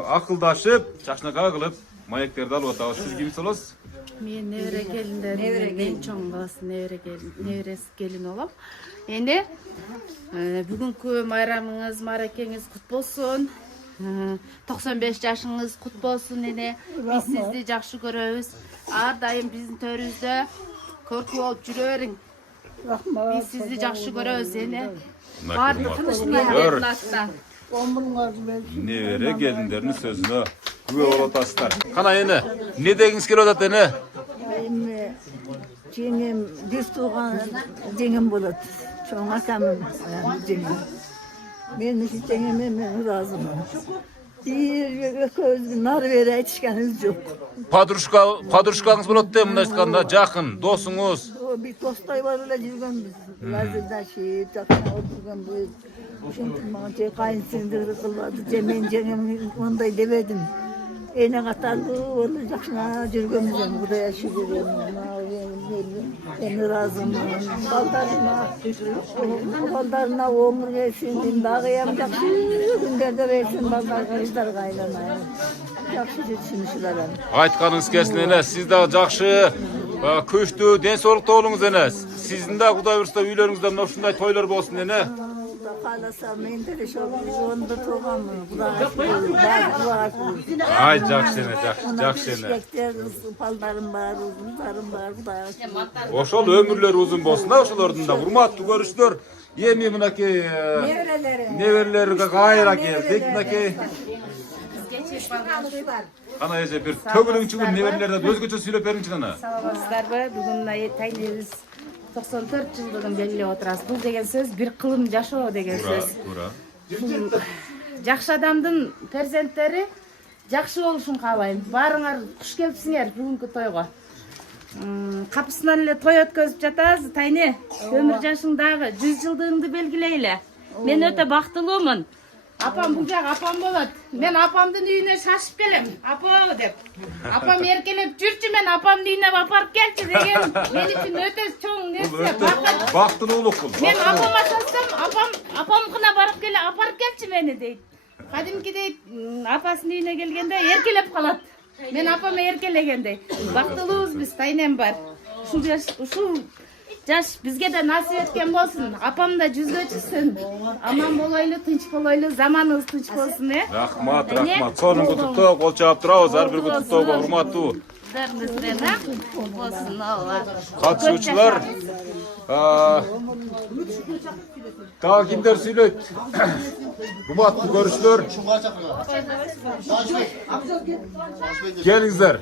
акылдашып, чачнакай кылып, маектерди алып атабыз. Сиз кимсиз болосуз? Men nevre gelinlerim, en çoğun balası nevresi gelin olap. Endi bugünkü bayramınız, marakeniz kut bolsun. 95 yaşınız kut bolsun ene. Biz sizni jakşı göröbüz. Ar dayım bizdin törübüzde körkü olup жүрөбүриң. Biz sizni jakşı göröbüz ene. Bardı tınışmayın atla. Nevere gelinlerinin sözüne güve olatasızlar. Kana ene, ne deyiңiz келип атат ene? Жеңем, бир тууган жеңем болот. Чоң акамын жеңем. Мен ушу жеңеме мен ыраазымын. Экөөбүздүн нары бери айтышканыбыз жок. Падрушкаңыз болот да мындай айтканда, жакын досуңуз. Бир достой болуп эле жүргөнбүз. Лазырдашып, жакын отурганбыз. Ошентип мага же кайын сиңдири кылбады, же мен жеңемди мондай дебедим. Эне катарлуу жакшына жүргөнбүз эми Кудайга шүгүр эми ыраазымын. Балдарына өмүр берсин, дагы эми жакшы күндөрдө берсин балдарга, кыздарга айланайын. Жакшы жетишинишилер эми. Айтканыңыз келсин эне, сиз дагы жакшы көчтүү, ден соолукта болуңуз эне. Сиздин да Кудай буйрса үйлөрүңүздө мына ушундай тойлор болсун эне. kalasa mendiriş onu da toğamı. Kulağına Ay жақшene, жақшene. Paldarım var, uzunlarım var. Ошол өмүрлөр узун болсун да ошолордун да. Урматтуу көрүүчүлөр, эми мынакей неберелерге кайра келдик. Мынакей Кана эже бир төгүлүңчүгүн неберелерден өзгөчө сүйлөп бериңчи кана. Саламатсыздарбы? Бүгүн мына тайнебиз 94 жылдыгын белгилеп отурабыз. Бул деген сөз бир кылым жашоо деген сөз. Туура. Жакшы адамдын перзенттери жакшы болушун каалайм. Баарыңар куш келипсиңер бүгүнкү тойго. Капысынан эле той өткөзүп жатабыз. Тайне, өмүр жашың дагы 100 жылдыгыңды белгилейле. Мен өтө бактылуумун. Апам бул жак апам болот. Мен апамдын үйүнө шашып келем. Апа деп. Апам эркелеп жүрчү, мен апамдын үйүнө апарып келчи деген мен үчүн өтө чоң нерсе. Бактылуулук бул. Мен апама шашсам, апамкына барып келе, апарып келчи мени дейт. Кадимкидей апасынын үйүнө келгенде эркелеп калат. Мен апама эркелегендей. Бактылуубуз биз, тайнем бар. Ушул жаш бизге да насип эткен болсун. Апам да жүзгө чыксын. Аман болойлу, тынч болойлу, заманыбыз тынч болсун, Рахмат, рахмат. Сонун куттуктоо, кол чаап турабыз. Ар бир куттуктоого урматтуу катышуучулар. Дагы кимдер сүйлөйт? Урматтуу көрүүчүлөр. Келиңиздер.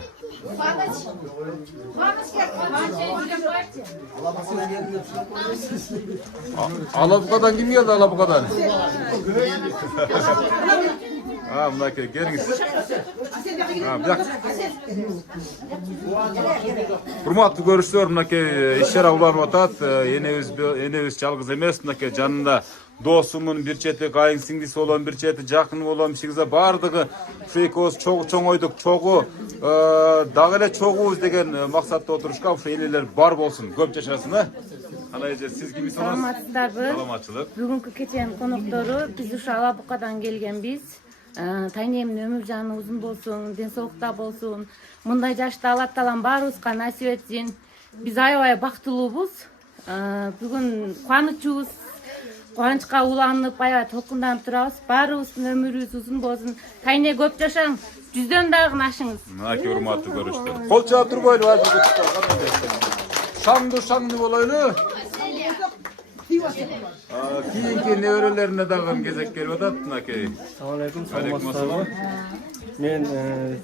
Алабукадан ким келди, Алабукадан? Мынакей, келиңиз. Бияк. Урматтуу көрүүчүлөр, мынакей иш-чара уланып атат. Энебиз жалгыз эмес, мынакей жанында досумун, бир чети кайын сиңдиси болом, бир чети жакын болом, шигизе бардыгы ушу экөөбүз чоңойдук, чогуу дагы эле чогуубуз деген максатта отурушка ушу элелер бар болсун, көп жашасын, Ана эже, сиз кимсиз? Саламатсыздарбы? Саламатчылык. Бүгүнкү кеченин коноктору биз ушу Алабукадан келгенбиз. Тайнемдин өмүр жаны узун болсун, ден соолукта болсун. Мындай жашта Алла Таалам баарыбызга насип этсин. Биз аябай бактылуубуз. Бүгүн кубанычыбыз, кубанычка уланып, аябай толкунданып турабыз. Баарыбыздын өмүрүбүз узун болсун. Тайне көп жашаң, 100дөн дагы ашыңыз. Мынакей урматтуу көрүүчүлөр. Кол чаап турбойлу, шаңды болойлу. Кийинки неберелерине дагы кезек келип атат, мынакей. Assalamu alaikum, саламатсыздарбы? Мен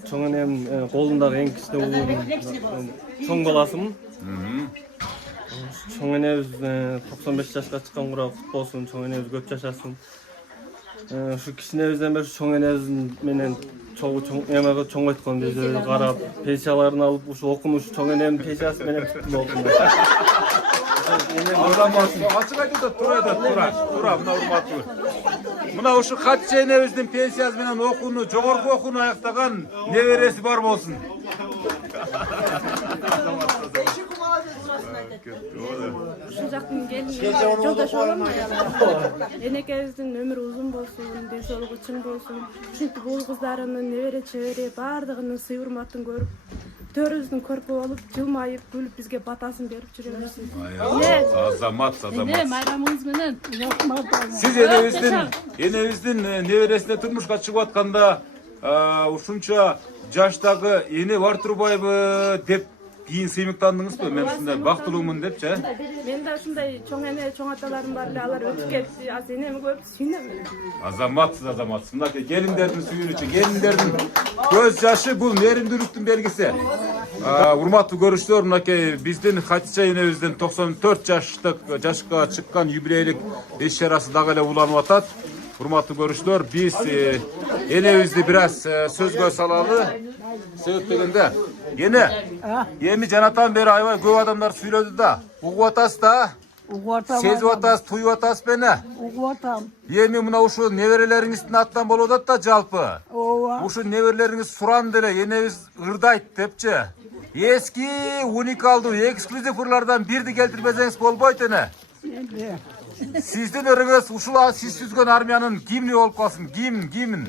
чоң энем колундагы эң кичине уулуунун чоң баласымын. Чоң энебиз 95 жашка чыккан курак кут болсун, чоң энебиз көп жашасын. Ушу кичинебизден бери чоң энебиздин менен эмеге чоңойткон бизди карап, пенсияларын алып, ушу окунуш чоң энемдин пенсиясы менен болдум. Ачык айтып тура, мына урматтуу. Мына ушу Хатча энебиздин пенсиясы менен окууну, жогорку окууну аяктаган небереси бар болсун. Ушул жактын келине жолдош болом аялы. Энекебиздин өмүрү узун болсун, ден соолугу чың болсун. Ушинтип уул кыздарынын, небере чебери баардыгынын сый урматын көрүп, төрүбүздүн көрпө болуп, жылмайып, күлүп бизге батасын берип жүрө берсин. Азамат. Майрамыңыз менен. Сиз энебиздин небересине турмушка чыгып атканда ушунча жаштагы эне бар турбайбы деп кийин сыймыктандыңызбы? Мен ушундай бактылуумун депчи. Мен да ушундай чоң эне, чоң аталарым бар эле, алар өтүп кетти. Аз энеми көрүп сүйүнөм. Азаматсыз. Мынакей келиндердин сүйүнүчү, келиндердин көз жашы бул мээримдүүлүктүн белгиси. Урматтуу көрүүчүлөр, мынакей биздин Хатча энебиздин 94 жашка чыккан юбилейлик иш-чарасы дагы эле уланып атат. Урматтуу көрүүчүлөр, биз энебизди бир аз сөзгө салалы. Себеп дегенде, эми жанатан бери аябай көп адамдар сүйлөдү да. Угуп атасыз да? Сезип атасыз, туюп атасыз бени? Угуп атам. Эми мына ушу неберелериңиздин атынан болуп атат да жалпы. Ушу неберелериңиз суранды эле, энебиз ырдайт депчи. Эски уникалдуу эксклюзив ырлардан бирди келтирбесеңиз болбойт эне. Сиздин өрүңүз ушул сиз түзгөн армиянын гимни болуп калсын, гимн.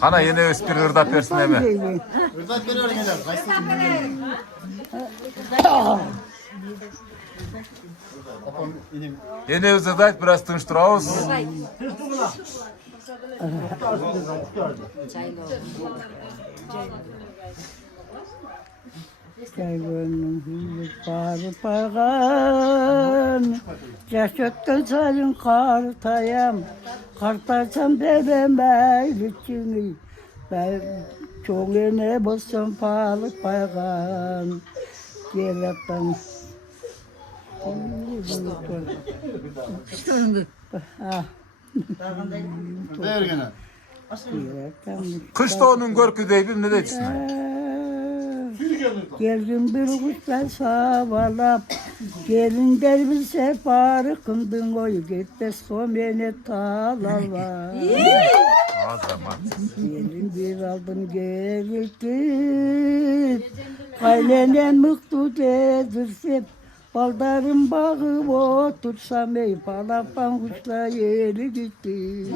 Кана энебиз бир ырдап берсин эми. Ырдап бериңер. Enebizde de ayt biraz tınç turabız. Gönlüm bağrı bağan, yaş ötken sayın kartayam, kartarsam veremeylikini, ben çok ene bossam palık baygan, geletten. Kışta görkü deyip ne deyipsin? Geldim bir kuşlar savalap, gelin der bir sefarı kındın oy gitmez komene talala. Azamat. Gelin bir aldım gelip, kaynenen mıktut edirsem, baldarım bağı otursam ey palapan kuşla yeri gitti.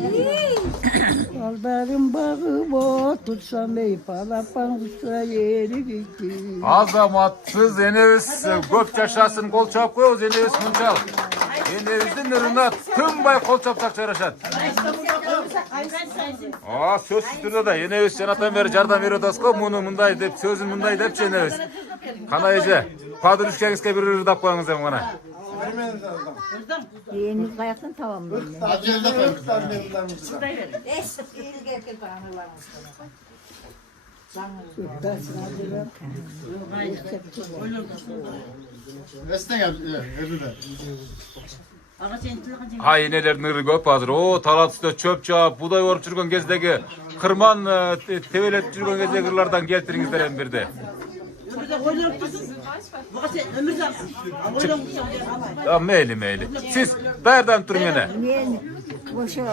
Baldarım bağı otursam ey palapan kuşla yeri gitti. Azamatsız eneviz köp yaşasın kol çap koyuz eneviz munçal. Enevizdin ırına tınbay kol çapsak çaraşat. Söz üstünde da eneviz janatan beri jardan beri dasko munu mınday dep sözün mınday dep eneviz. Kana eje kadır üçkengizge bir ırdap koyuңuz em kana. Yeni kayaktan tamamlayın. Hay enelerin ırı köp hazır. O talat üstüne çöp çap, buday orup жүрген кездеги kırman tevelet жүрген кездеги ırlardan keltiriңizdер em birde. Meyli. Siz dayardan turun ene. Men oşo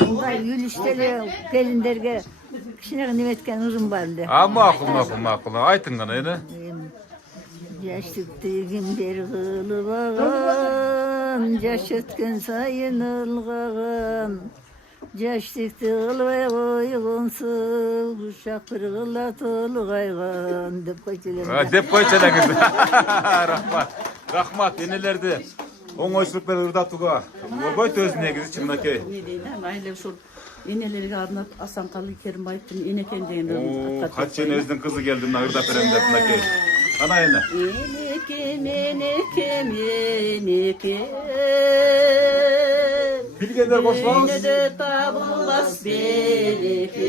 bunday yülüşteli gelinlerge kişine nimetken ırım bardı. Makul. Aytın gana ene. Yaşlık degimder kılığın, yaş ötken sayın ılgağın. Yaşlıkты ылбай койгонсуң, ушак бир кылат улгайган деп койчу элем. Деп койчу элеңиз. Рахмат, энелерди оңойчулук менен ырдатууга болбойт өзү негизи чынакей. Майле ушул энелерге арнап Асанкалы Керимбаевдин энекен деген Качы энебиздин кызы келди мына ырдап берем деп чынакей. Кана эне. Enekem. Bilgenler koşmamız. Enede tabulas berekem.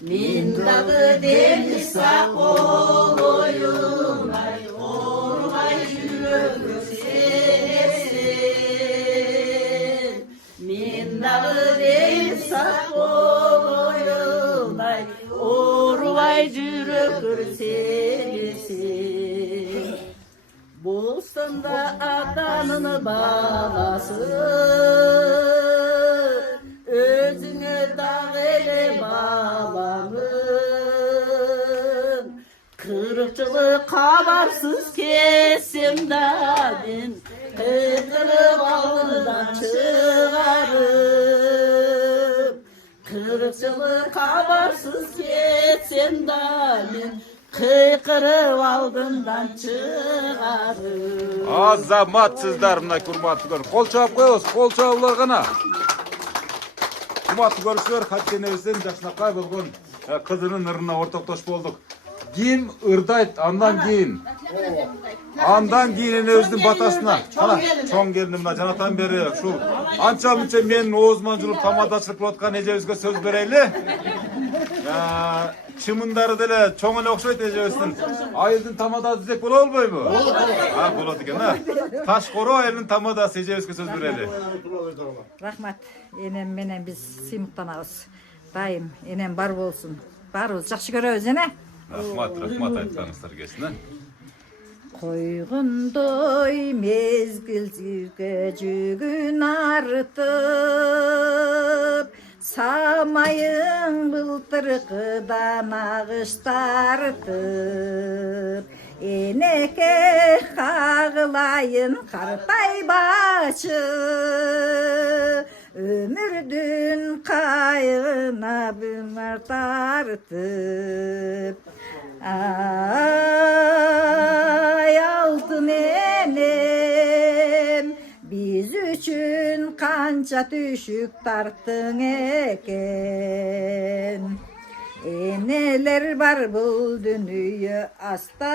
Min dağı deniz sakol oyunay, ormay yürü senesin. Min dağı deniz sakol oyunay, ormay yürü senesin. Bostanda atanın balası, özüne dağele babamın. Kırıkçılığı kabarsız kesim dadin, kırkırıp alnından çıkarım. Kırıkçılığı kabarsız kesim dadin, kıykırıp aldından çıkarım. Azamatsızlar mına kurmatlı görün. Kol çabuk koyuz, kol çabuklar gana. Kurmatlı görüşler, Hatice enebizden Jaşnakay bolgon kızının ırına ortaktoş bolduk. Kim ırdayt andan keyin enebizдің батасына. Қана, чоң келдім мына жанатан бері. Шу анча-мынча менің оозуман жүріп тамадашылып жатқан эжебизге сөз берейлі. Чымындары деле чоң эле окшойт эжебиздин. Айылдын тамадасы десек боло болбойбу? Болот экен, Таш коро айылдын тамадасы эжебизге сөз берели. Рахмат. Энем менен биз сыймыктанабыз. Дайым энем бар болсун. Барыбыз жакшы көрөбүз, эне? Рахмат айтканыңыздар келсин. Койгондой мезгил жүгүн артып, самайың былтыркыдан агыш тартып, энеке кагылайын картай башы, өмүрдүн кайгына бүмөр тартып. Ay al altın enem, biz üçün kança düşük tarttın eken. Neler var bu dünya asta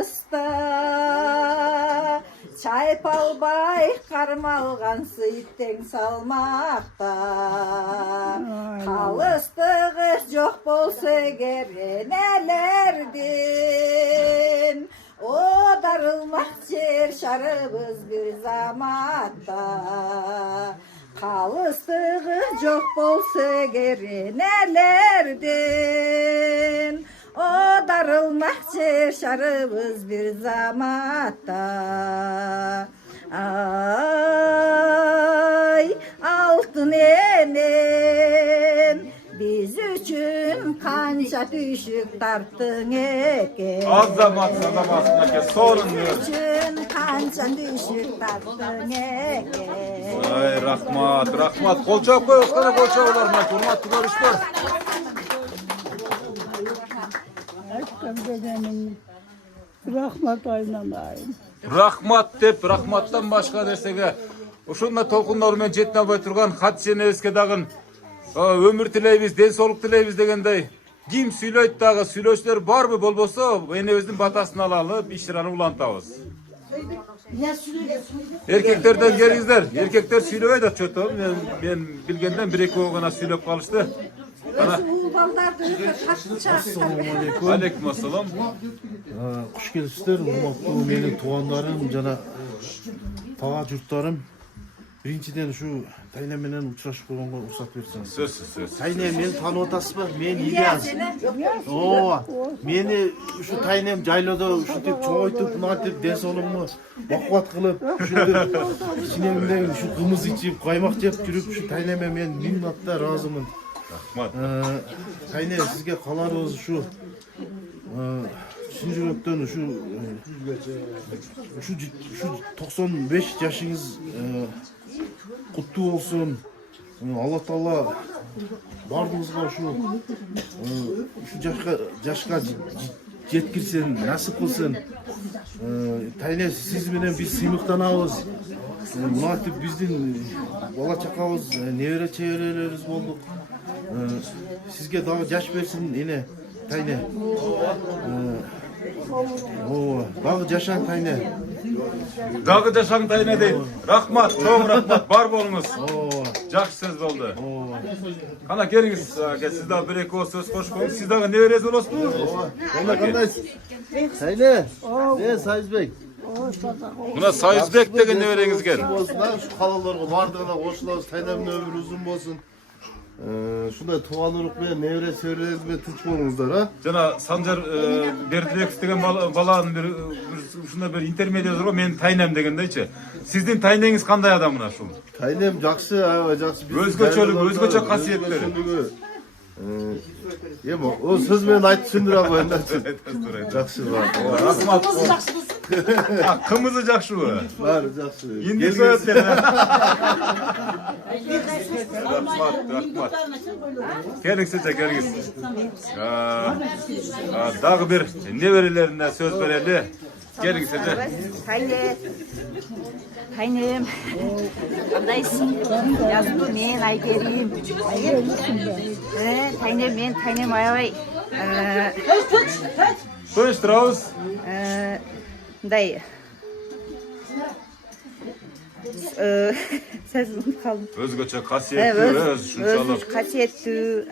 asta, çaypal bay karmalgan sıyten salmakta. Kalыстığız yok bolsa gere nelerden, o darılmak cer şarımız bir zamatta. Kalыстığız yok bolsa gere nelerden, o darılmak cer şarımız bir zamatta. Ay altın enem, biz üçün kanca düşük tarttın eken. Azamazsın ake sorun diyor. Biz üçün kanca düşük tarttın eken. Ay rahmat. Kol çabuk koy, Oskar'a kol çabuk olar. Hurmatlı görüşler. Aşkım benim rahmat aynalayım. Rahmat dep, rahmattan başka dersege. Uşunda tolkunlar men жетіне бай турган хат сенебизге дагы өмүр тилейбиз, ден соолук тилейбиз дегендей. Ким сүйлөйт дагы, сүйлөөчүлөр барбы болбосо, энебиздин батасын алалы, ишараны улантабыз. Erkeklerden gelingizler. Erkekler süylöbey da çötüm. Ben bilgenden bir iki oğuna süylöp kalıştı. Aleyküm assalam. Kuş gelipsizler. Bu menin tuğanlarım, jana tağa jurtlarım. Birinciden şu Tayne menen uçurashып койгонго уруксат берсеңиz. Söz. Tayne meni таанып атасызбы? Мен Ильяс. Ооба. Мени ушу Тайнем жайлоодо ушинтип чоңойтуп, мынантип ден соолугумду бакубат кылып, ичинемдеги ушу кымыз ичип, каймак жеп жүрүп, ушу Тайнеме мен миннатта ыраазымын. Рахмат. Тайне сизге кааларыбыз ушу чын жүрөктөн ушу 95 жашыңыз куттуу болсун. Алла Таала бардыгыбызга ушу жашка жеткирсин, насип кылсын. Тайне сиз менен биз сыймыктанабыз. Мынантип биздин бала чакабыз, небере чеберелерибиз болдук. Сизге дагы жаш берсин, эне Тайне. Дагы жашаң Тайне. Dagı jaşaң Tayne deyip. Rahmat, çoğun rahmat. Bar bolunuz. Жақсы söz oldu. Kana geliniz. Siz daha bir iki o söz hoş koyun. Siz daha ne veririz olsun? Onda kandayız? Tayne. Ne Sayızbek? Buna Sayızbek degen ne veririz gel. Şu kalalarga bardığına koşulabız. Tayne'nin ömrü uzun bolsun. Şunday tuğan uruk ve nevre söyleriz ve tunç bolunuzlar ha. Jana Sancar Berdibex degen balanın bir şunda bir intermediatör men Taynem degendeyçi. Sizdin Tayneňiz kanday adam mına şu? Taynem jakşı, jakşı. Özgöçe kasiyetleri. Yemo, o söz meni aytып түшүндүрө албайм да. Jakşı var. Rahmat. Kımızı jakşı bu. Var, jakşı. Indi soyat dene. Rahmat. Gelin size geliniz. Dagı bir neverilerine söz vereli. Gelin size. Taynem, kandayсың? Yazdı men Aykerim. Taynem aябай. Konuşturabız. Мындай. Sözüm kaldı. Özgöçe kasiyetli, öz şunçalık. Kasiyetli,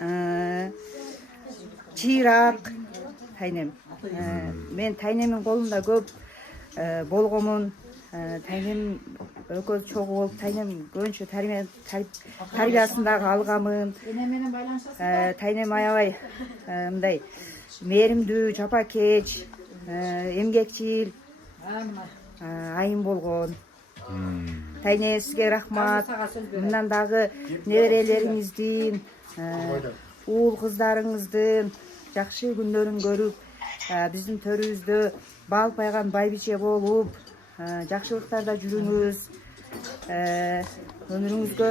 çirak Taynem. Men Taynemin kolunda көп болгомун. Taynem өкөз чогуу болуп, Taynem көбүнчө тарбиясындагы алгамын. Taynem аябай мындай мээримдүү, жапакеч, эмгекчил айым болгон. Tayne сизге рахмат. Мындан дагы неберелериңиздин, уул кыздарыңыздын жакшы күндөрүн көрүп, биздин төрүбүздө бал пайган байбиче болуп, жакшылыктарда жүрүңүз. Өмүрүңүзгө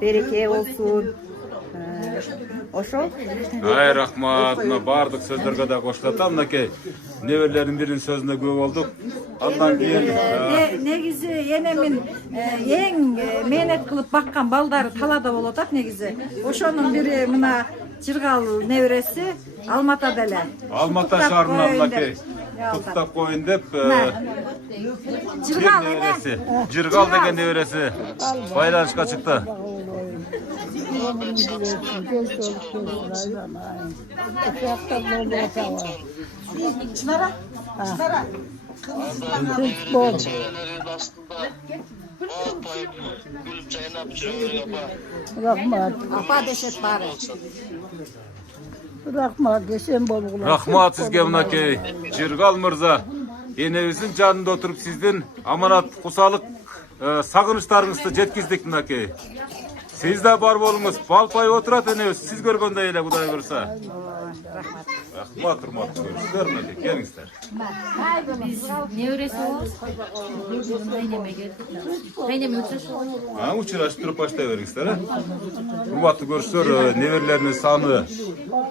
береке болсун. Ошол. Ай рахмат, мына бардык сөздөргө да коштотом мынакей. Неберелердин биринин сөзүнө күбө болдук. Андан кийин негизи энемин эң мээнет кылып баккан балдары талаада болуп атат негизи. Ошонун бири мына Жыргал небереси Алматада эле. Алмата шаарына мынакей туттап коюн деп Жыргал небереси, Жыргал деген небереси байланышка чыкты. Rahmat. Апа дешет баары. Rahmat desen bolgular. Рахмат сизге мынакей Жыргал мырза. Энебиздин жанында отуруп сиздин аманат кусалык сагынычтарыңызды жеткиздик мынакей. Siz de бар болуңуз. Балпай отурат энебиз. Сиз көргөндөй эле Кудай буйруса. Рахмат, урматтуу көрүүчүлөр, мынакей келиңиздер. Biz nevreси болобуз. Тайнеме келдик. Тайнеме учурашып. Учурашып туруп баштай бериңиздер, урматтуу көрүүчүлөр, неберелеринин саны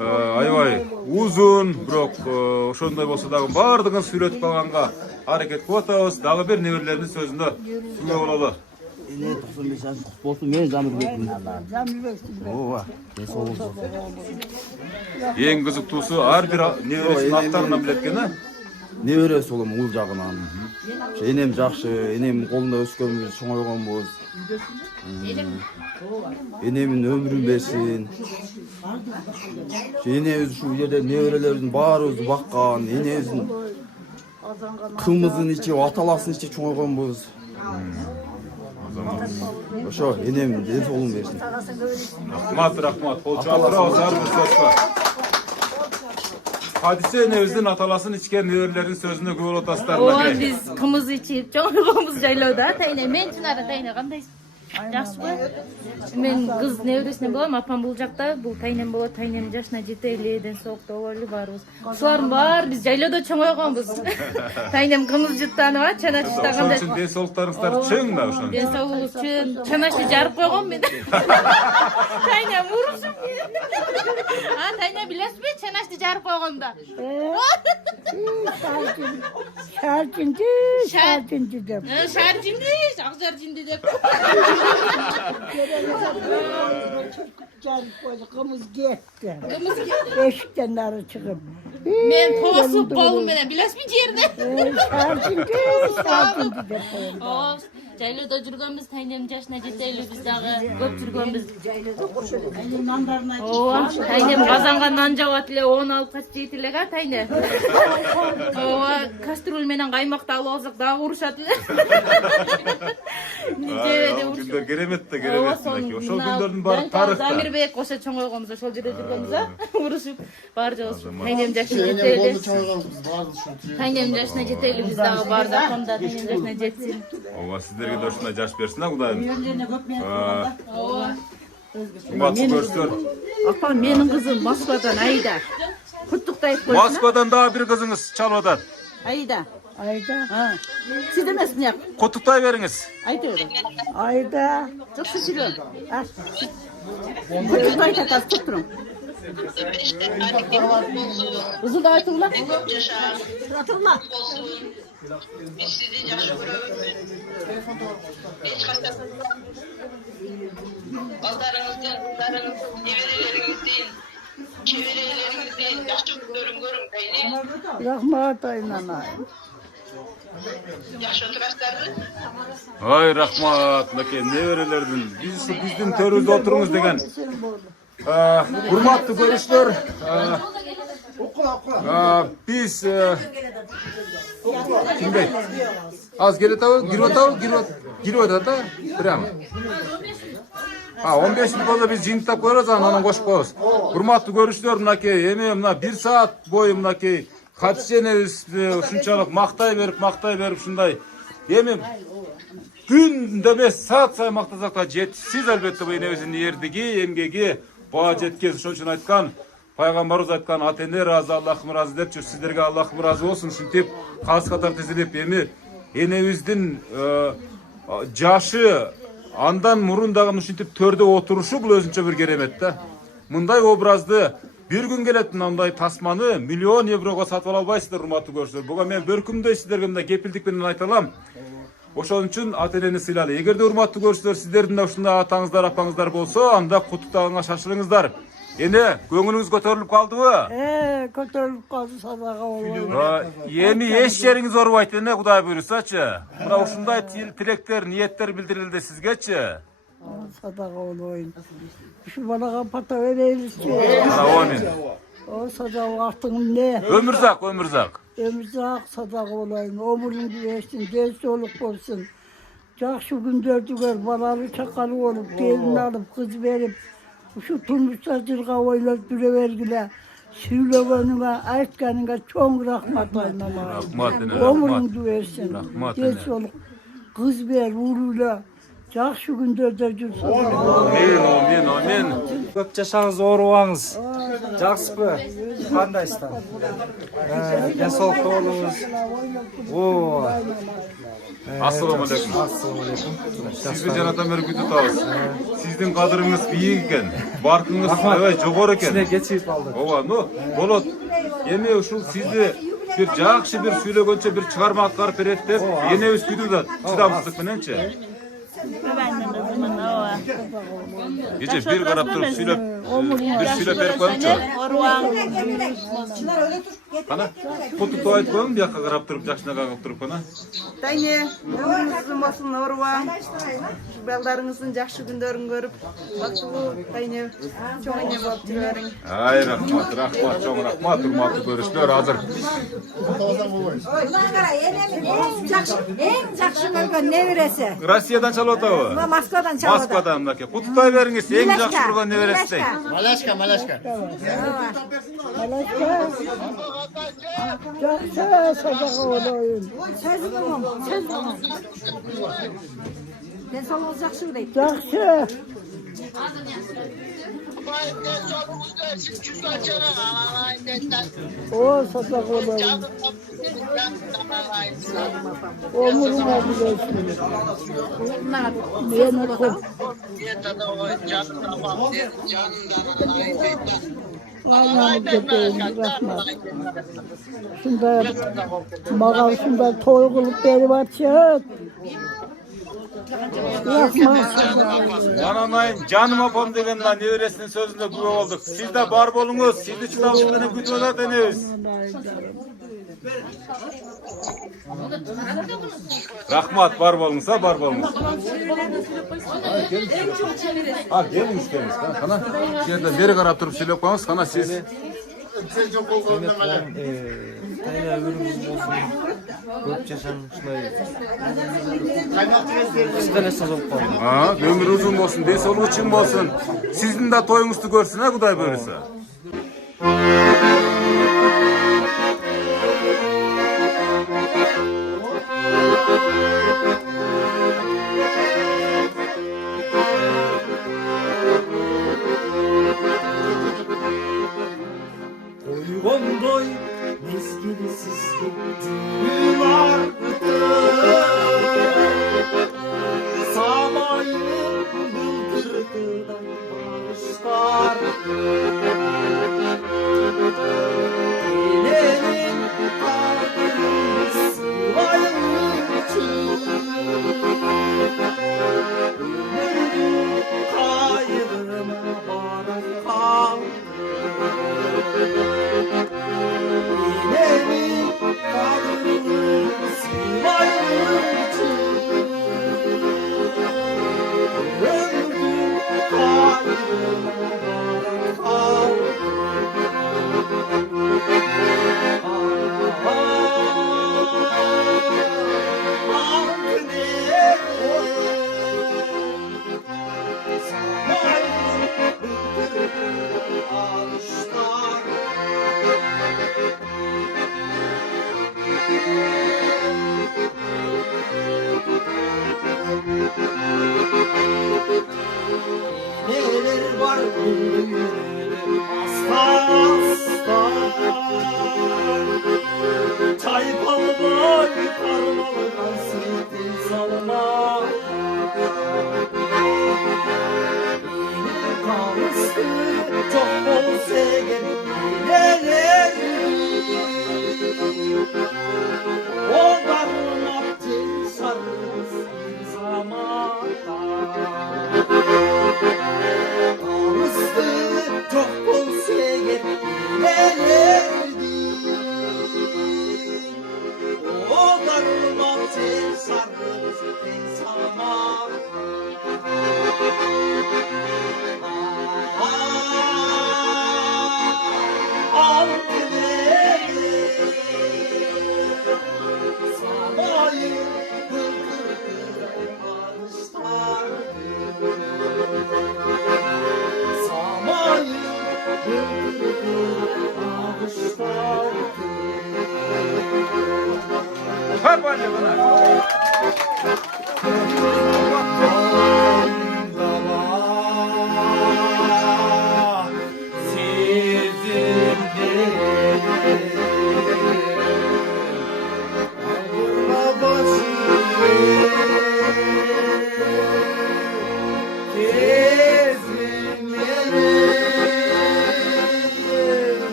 аябай узун, бирок ошондой болсо дагы бардыгын сүрөтүп алганга аракет кылып атабыз. Дагы бир неберелеринин сөзүндө күбө бололу. Ene 95 yaş kutlu olsun. Men Jamil Bek'im. Ооба. Эң кызыктуусу ар бир небересинин аттарынан билет экен, Небересі болом ул жагынан. Энем жакшы, энемдин колунда өскөнбүз, чоңойгонбуз. Энемдин өмүрүн берсин. Энебиз ушул жерде неберелердин баарыбызды баккан, энебиздин кымызын ичип, аталасын ичип чоңойгонбуз. Ошо энем ден соолугун берсин. Рахмат. Кол чапырабыз ар бир сөзгө. Hadise энебиздин аталасын ичкен неберелердин сөзүнө күбө болуп атасыздар. Ооба, биз кымыз ичип чоңойгонбуз жайлоодо. Тайне, мен Чынара тайне кандайсың? Жакшыбы? Мен кыз небересинен болом, апам бул жакта, бул тайнем болот, тайнем жашына жетели, ден соолукта бололу баарыбыз. Ушулардын баары биз жайлоодо чоңойгонбуз. Тайнем кымыз жыттанып, чанаш иштаганда. Ошон үчүн ден соолуктарыңыздар чың да ошон. Ден соолугубуз чың. Чанашты жарып койгон мен. Тайнем урушуп. Тайне билесизби, чанашты жарып койгонда. Şarjındı деп. Şarjındı, şarjındı деп. Kımız gitti. Beşikten narı çıkıp. Men toğasup bolum menen, bilesizmi жерде? Şarjındı деп. Жайлоодо жүргөнбүз, тайнем жашына жетели, биз дагы көп жүргөнбүз. Ооба, тайнем казанга нан жабат эле, 10 алып качып жейт эле га тайне. Ооба, кастрюль менен каймакты алып алсак дагы урушат эле. Күндөр керемет да керемет. Ошол күндөрдүн баары тарыхта. Замирбек ошо чоңойгонбуз, ошол жерде жүргөнбүз а, урушуп баар жолубуз. Тайнем жашына жетели. Тайнем жашына жетели, биз дагы бар законда тайнем жашына жетсин. Ооба, сиздерге да ушундай жаш берсин, Кудайым. Урматтуу көрүүчүлөр. Апа, менин кызым Москвадан Айда. Куттуктайт койсун. Москвадан дагы бир кызыңыз чалып атат. Айда. Ayda. Siz demesini yap. Куттуктай бериңиz. Ayda öyle. Ayda. Çok şükür. Kuttukтай tatası tutturun. Uzun da aytın lan. Atın lan. Biz sizi yaşı görüyoruz. Hiç kaçta. Baldarınızdan, kızlarınızdan, nevelerinizden, çevrelerinizden yaşlı görün beyni. Rahmat aynanayım. Yaşı oturaslardı. Ay rahmat, meke neverelerdin. Bizdin төрүбүздө отуруңуз деген. Урматтуу көрүүчүлөр, биз кимдей? Az келет абы, кирип атат да, прямо. 15 минут болсо биз жыйынтап коебуз, анан кошуп коебуз. Урматтуу көрүүчүлөр, мынакей, эми мына 1 саат бою мынакей Хатисе энебизди ушунчалык мактай берип ушундай. Эми күндө эмес, саат сайын мактасак да жетишсиз албетте бул энебиздин эрдиги, эмгеги баа жеткез. Ошон үчүн айткан, пайгамбарыбыз айткан, ата-эне ыраазы, Аллахым ыраазы депчи, сиздерге Аллахым ыраазы болсун. Ушинтип каз катар тизилип, эми энебиздин жашы андан мурун дагы ушинтип төрдө отурушу бул өзүнчө бир керемет да. мындай образды bir gün келет мындай тасманы миллион еврого сатып ала албайсыздар, урматтуу көрүүчүлөр. Буга мен бөркүмдөй сиздерге мындай кепилдик менен айта алам. Ошон үчүн ата энени сыйлайлы. Эгерде урматтуу көрүүчүлөр сиздердин да ушундай атаңыздар, апаңыздар болсо, анда куттуктаганга шашылыңыздар. Эне көңүлүңүз көтөрүлүп калдыбы? Көтөрүлүп калды, садака болобу. Эми эч жериңиз оорубайт эне, Кудай буйрусачы. Мына ушундай тилектер, ниеттер билдирилди сизгечи. Садака болобойн. Ушу балага пата береличи. Амин. О садака артың эмне? Өмүрзак, өмүрзак. Өмүрзак садака болойн. Өмүрүңдү берсин, ден соолук болсун. Жакшы күндөрдү көр, балалы чакалы болуп, келин алып, кыз берип, ушу турмушта жылга ойлоп жүрө бергиле. Сүйлөгөнүңө, айтканыңа чоң рахмат айнама. Рахмат эне. Өмүрүңдү берсин. Рахмат Ден эне. соолук кыз бер, уруула. Жакшы күндөрдө жүрсүң. Амин, амин. Көп жашаңыз, оорубаңыз. Жакшысызбы? Кандайсыздар? Ден соолукта болуңуз. Ассаламу алейкум. Ассаламу алейкум. Сизди жанатан бери күтүп атабыз. Сиздин кадырыңыз бийик экен. Баркыңыз аябай жогору экен. Сине кечигип алдык. Ооба, болот. Эми ушул сизди бир жакшы бир сүйлөгөнчө бир чыгарма аткарып берет деп энебиз күтүп атат. Чыдамсыздык мененчи. Gece bir karap durup bir berip koyamчы. Kana kutu toyut koyun bir yakka karap durup jakşına kakıp durup kana. Tayne, ömürünüzün olsun oruğa. Baldarınızın jakşı gündörün görüp, bактылуу Tayne çoğ ene bolup жүрөриң. Ay rahmat, rahmat, çoğ rahmat, urmatlı görüşler hazır. Eng жақсы көргөн небересі. Россиядан çalıp otabı. Moskvadan çalып. Moskvadan da ki. Kututay veriңiz, eng jakşı көргөн небересі dey. Малашка. Malashka. Жақсы садака болойын. Сөз болом. Денсаулығыңыз жақсы дейді. Жақсы. О, садака болойын. Өмүрүңө билесин. Мени көп. Allah'ım köpeğim, rahmat. Şunda, mağal şunda toy kılıp beri açık. Rahmat. Ananayım, canım apam degenden neveresinin sözünde güve olduk. Siz de bar bolunuz, siz de çıdamlığını kütüp atadınız. Rahmat, bar bolunuzsa bar bolunuz. Ha, geliniz. Kana, yerden beri karap durup söylep koyunuz, kana siz. Tayne ömürünüz olsun. Көп жашаң, ушундай. Кызгана созулуп калдым. Ha, ömrü uzun olsun, densoğluğu için olsun. Sizin de toyunuzu görsün ha, Kuday böylese. Koygondoy mezgilsiz düğün arttı. Samayın bıldırdıdan barışlar. Enenin kadını sıvayıcı. Ömrüm kayrına barakal. Enenin kadını sıvayıcı. Ömrüm kayrına barakal. Hop hadi bana.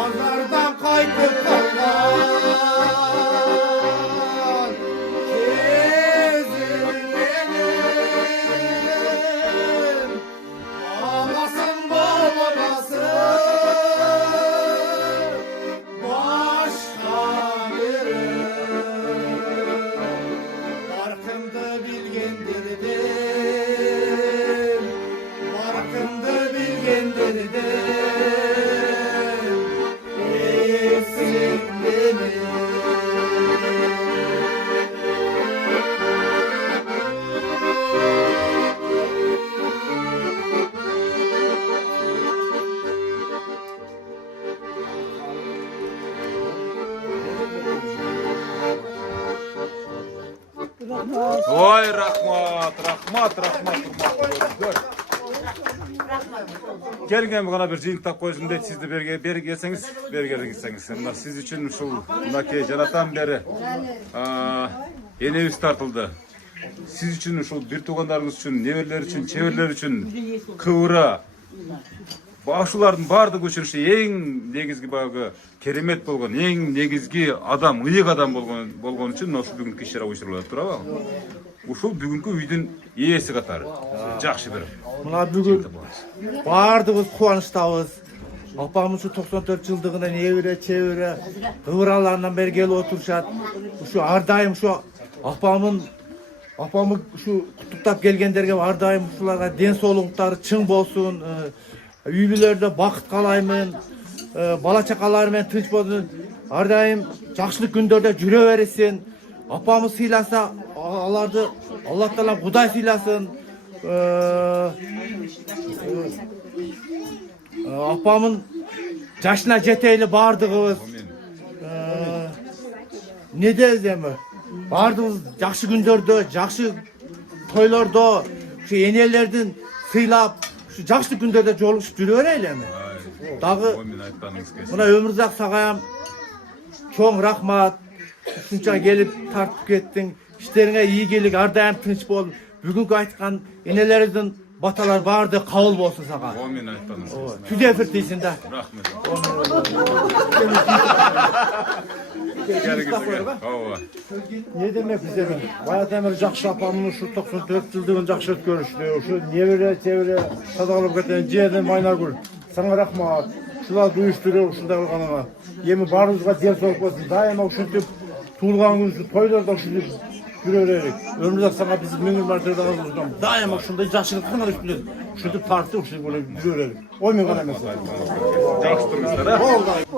Pazardan kayıp kalkan kezim benim ağlasın babası başka birim farkında bilgendirdim farkında bilgendirdim Oy rahmat. Gelgen bana bir jintap koysun deyip siz de beri gelseniz, beri gelseniz. Siz için şu Nake janatan beri enemiz tartıldı. Siz için şu bir tuğanlarınız için, neverler için, çevirler için kıvıra Başuların bardı көчүрүшү эң негизги багы керемет болгон, эң негизги адам, ыйык адам болгон үчүн ошол бүгүнкү иш-чара уюштурулат турабы? Ушул бүгүнкү үйдүн ээси катары. Жакшы бир. Мына бүгүн бардыгыбыз кубанычтабыз. Апамдын ушу 94 жылдыгына небере, чебере, ыбыраларынан бери келип отурушат. Ушу ар дайым ушу апамды ушу куттуктап келгендерге ар дайым ушуларга ден соолуктары чың болсун. Үй бүлөлөрдө бакыт каалаймын, бала чакалары менен тынч болсун, ар дайым жакшылык күндөрдө жүрө берсин. Апамыз сыйласа, аларды Алла Таала Кудай сыйласын. Апамын жашына жетейли бардыгыбыз. Не дейбиз эми? Бардыгыбыз жакшы күндөрдө, жакшы тойлордо, ушу энелердин сыйлап жакшы күндөрдө жолугушуп жүрө берели эми. Дагы мына Өмүрзак сагайам чоң рахмат. Ушунча келип тартып кеттиң. İşlerine ийгилик, ар дайым тынч бол. Бүгүнкү айткан энелерибиздин баталар барды кабыл болсун сага. Амин айтпаңыз. Түзөпүр дейсиң да. Рахмет. Не демек биз эми баягы эмер жакшы апамдын ушу 94 жылдыгын жакшы өткөрүштү. Ушу небере чебере садалып кеткен жерден Майнагүл. Сага рахмат. Ушуларды уюштуруп ушундай кылганыңа. Эми баарыбызга ден соолук болсун. Дайыма ушинтип туулган күнү тойлордо ушинтип жүрө берели. Өмүрзак сага биз миң марта дагы дайыма ушундай жакшылыктын үстүнө ушинтип тартып ушинтип жүрө берели. Ой мен гана эмес. Жакшы туруңуздар.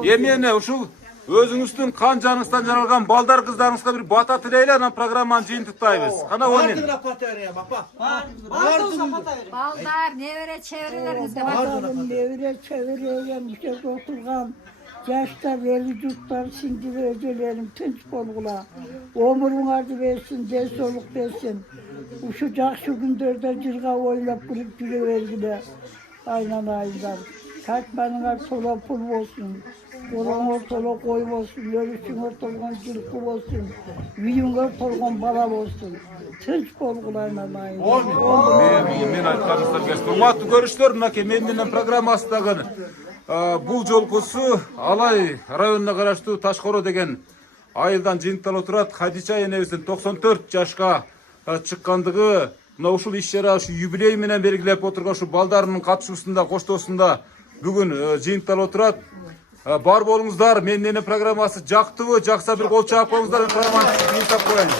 Эми эне ушул өзүңүздүн кан жаныңыздан жаралган балдар кыздарыңызга бир бата тилейли, анан программаны жыйынтыктайбыз. Кана онин. Балдар, небере чеберелериңизге Балдарым, небере çevireyim, bu жерде oturgan yaşlar, veli çocuklar, şimdi özelerim, tınç bolgula. Omurunardı versin, den soluk versin. Şu jakşı gündörde jirga oylap kırıp jüre vergile. Aynen aylar. Kaçmanılar sola pul olsun. Olan ortalığı koy olsun, yörüsün ortalığı cilku olsun, büyün ortalığı bala olsun. Tınç bolgularına mayın. Men aytkanыңыздар келсин. Урматтуу көрүүчүлөр, мынакей мен менен программасындагы бул жолкусу Алай районуна караштуу Ташкоро деген айылдан жыйынталып турат. Хадича энебиздин 94 жашка чыккандыгы мына ушул иш-чара ушу юбилей менен белгилеп отурган ушу балдарынын катышуусунда, коштоосунда бүгүн жыйынталып турат. Бар болуңуздар. Менин эне программасы жактыбы? Жакса бир кол чаап коюңуздар. Программаны жыйынтап коеюн.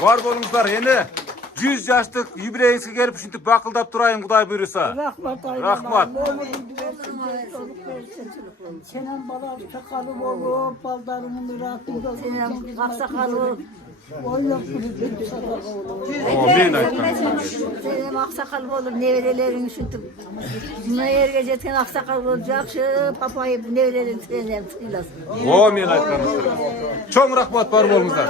Бар болуңуздар. Эне 100 жаштык юбилейиңизге келип ушинтип бакылдап турайын, Кудай буйруса. Rahmat ayına. Rahmat. Senin bala sakalı olup, baldarının rahatında. Senin aksakalı. Oynak bir sadaka olur. Men aytkanım. Senin aksakal olur, nevrelerin şuntip. Buna yerge jetken aksakal olur, jakşı, papayı nevrelerin trenem tıkılasın. Men aytkanım. Çoң рахмат, бар болуңуздар.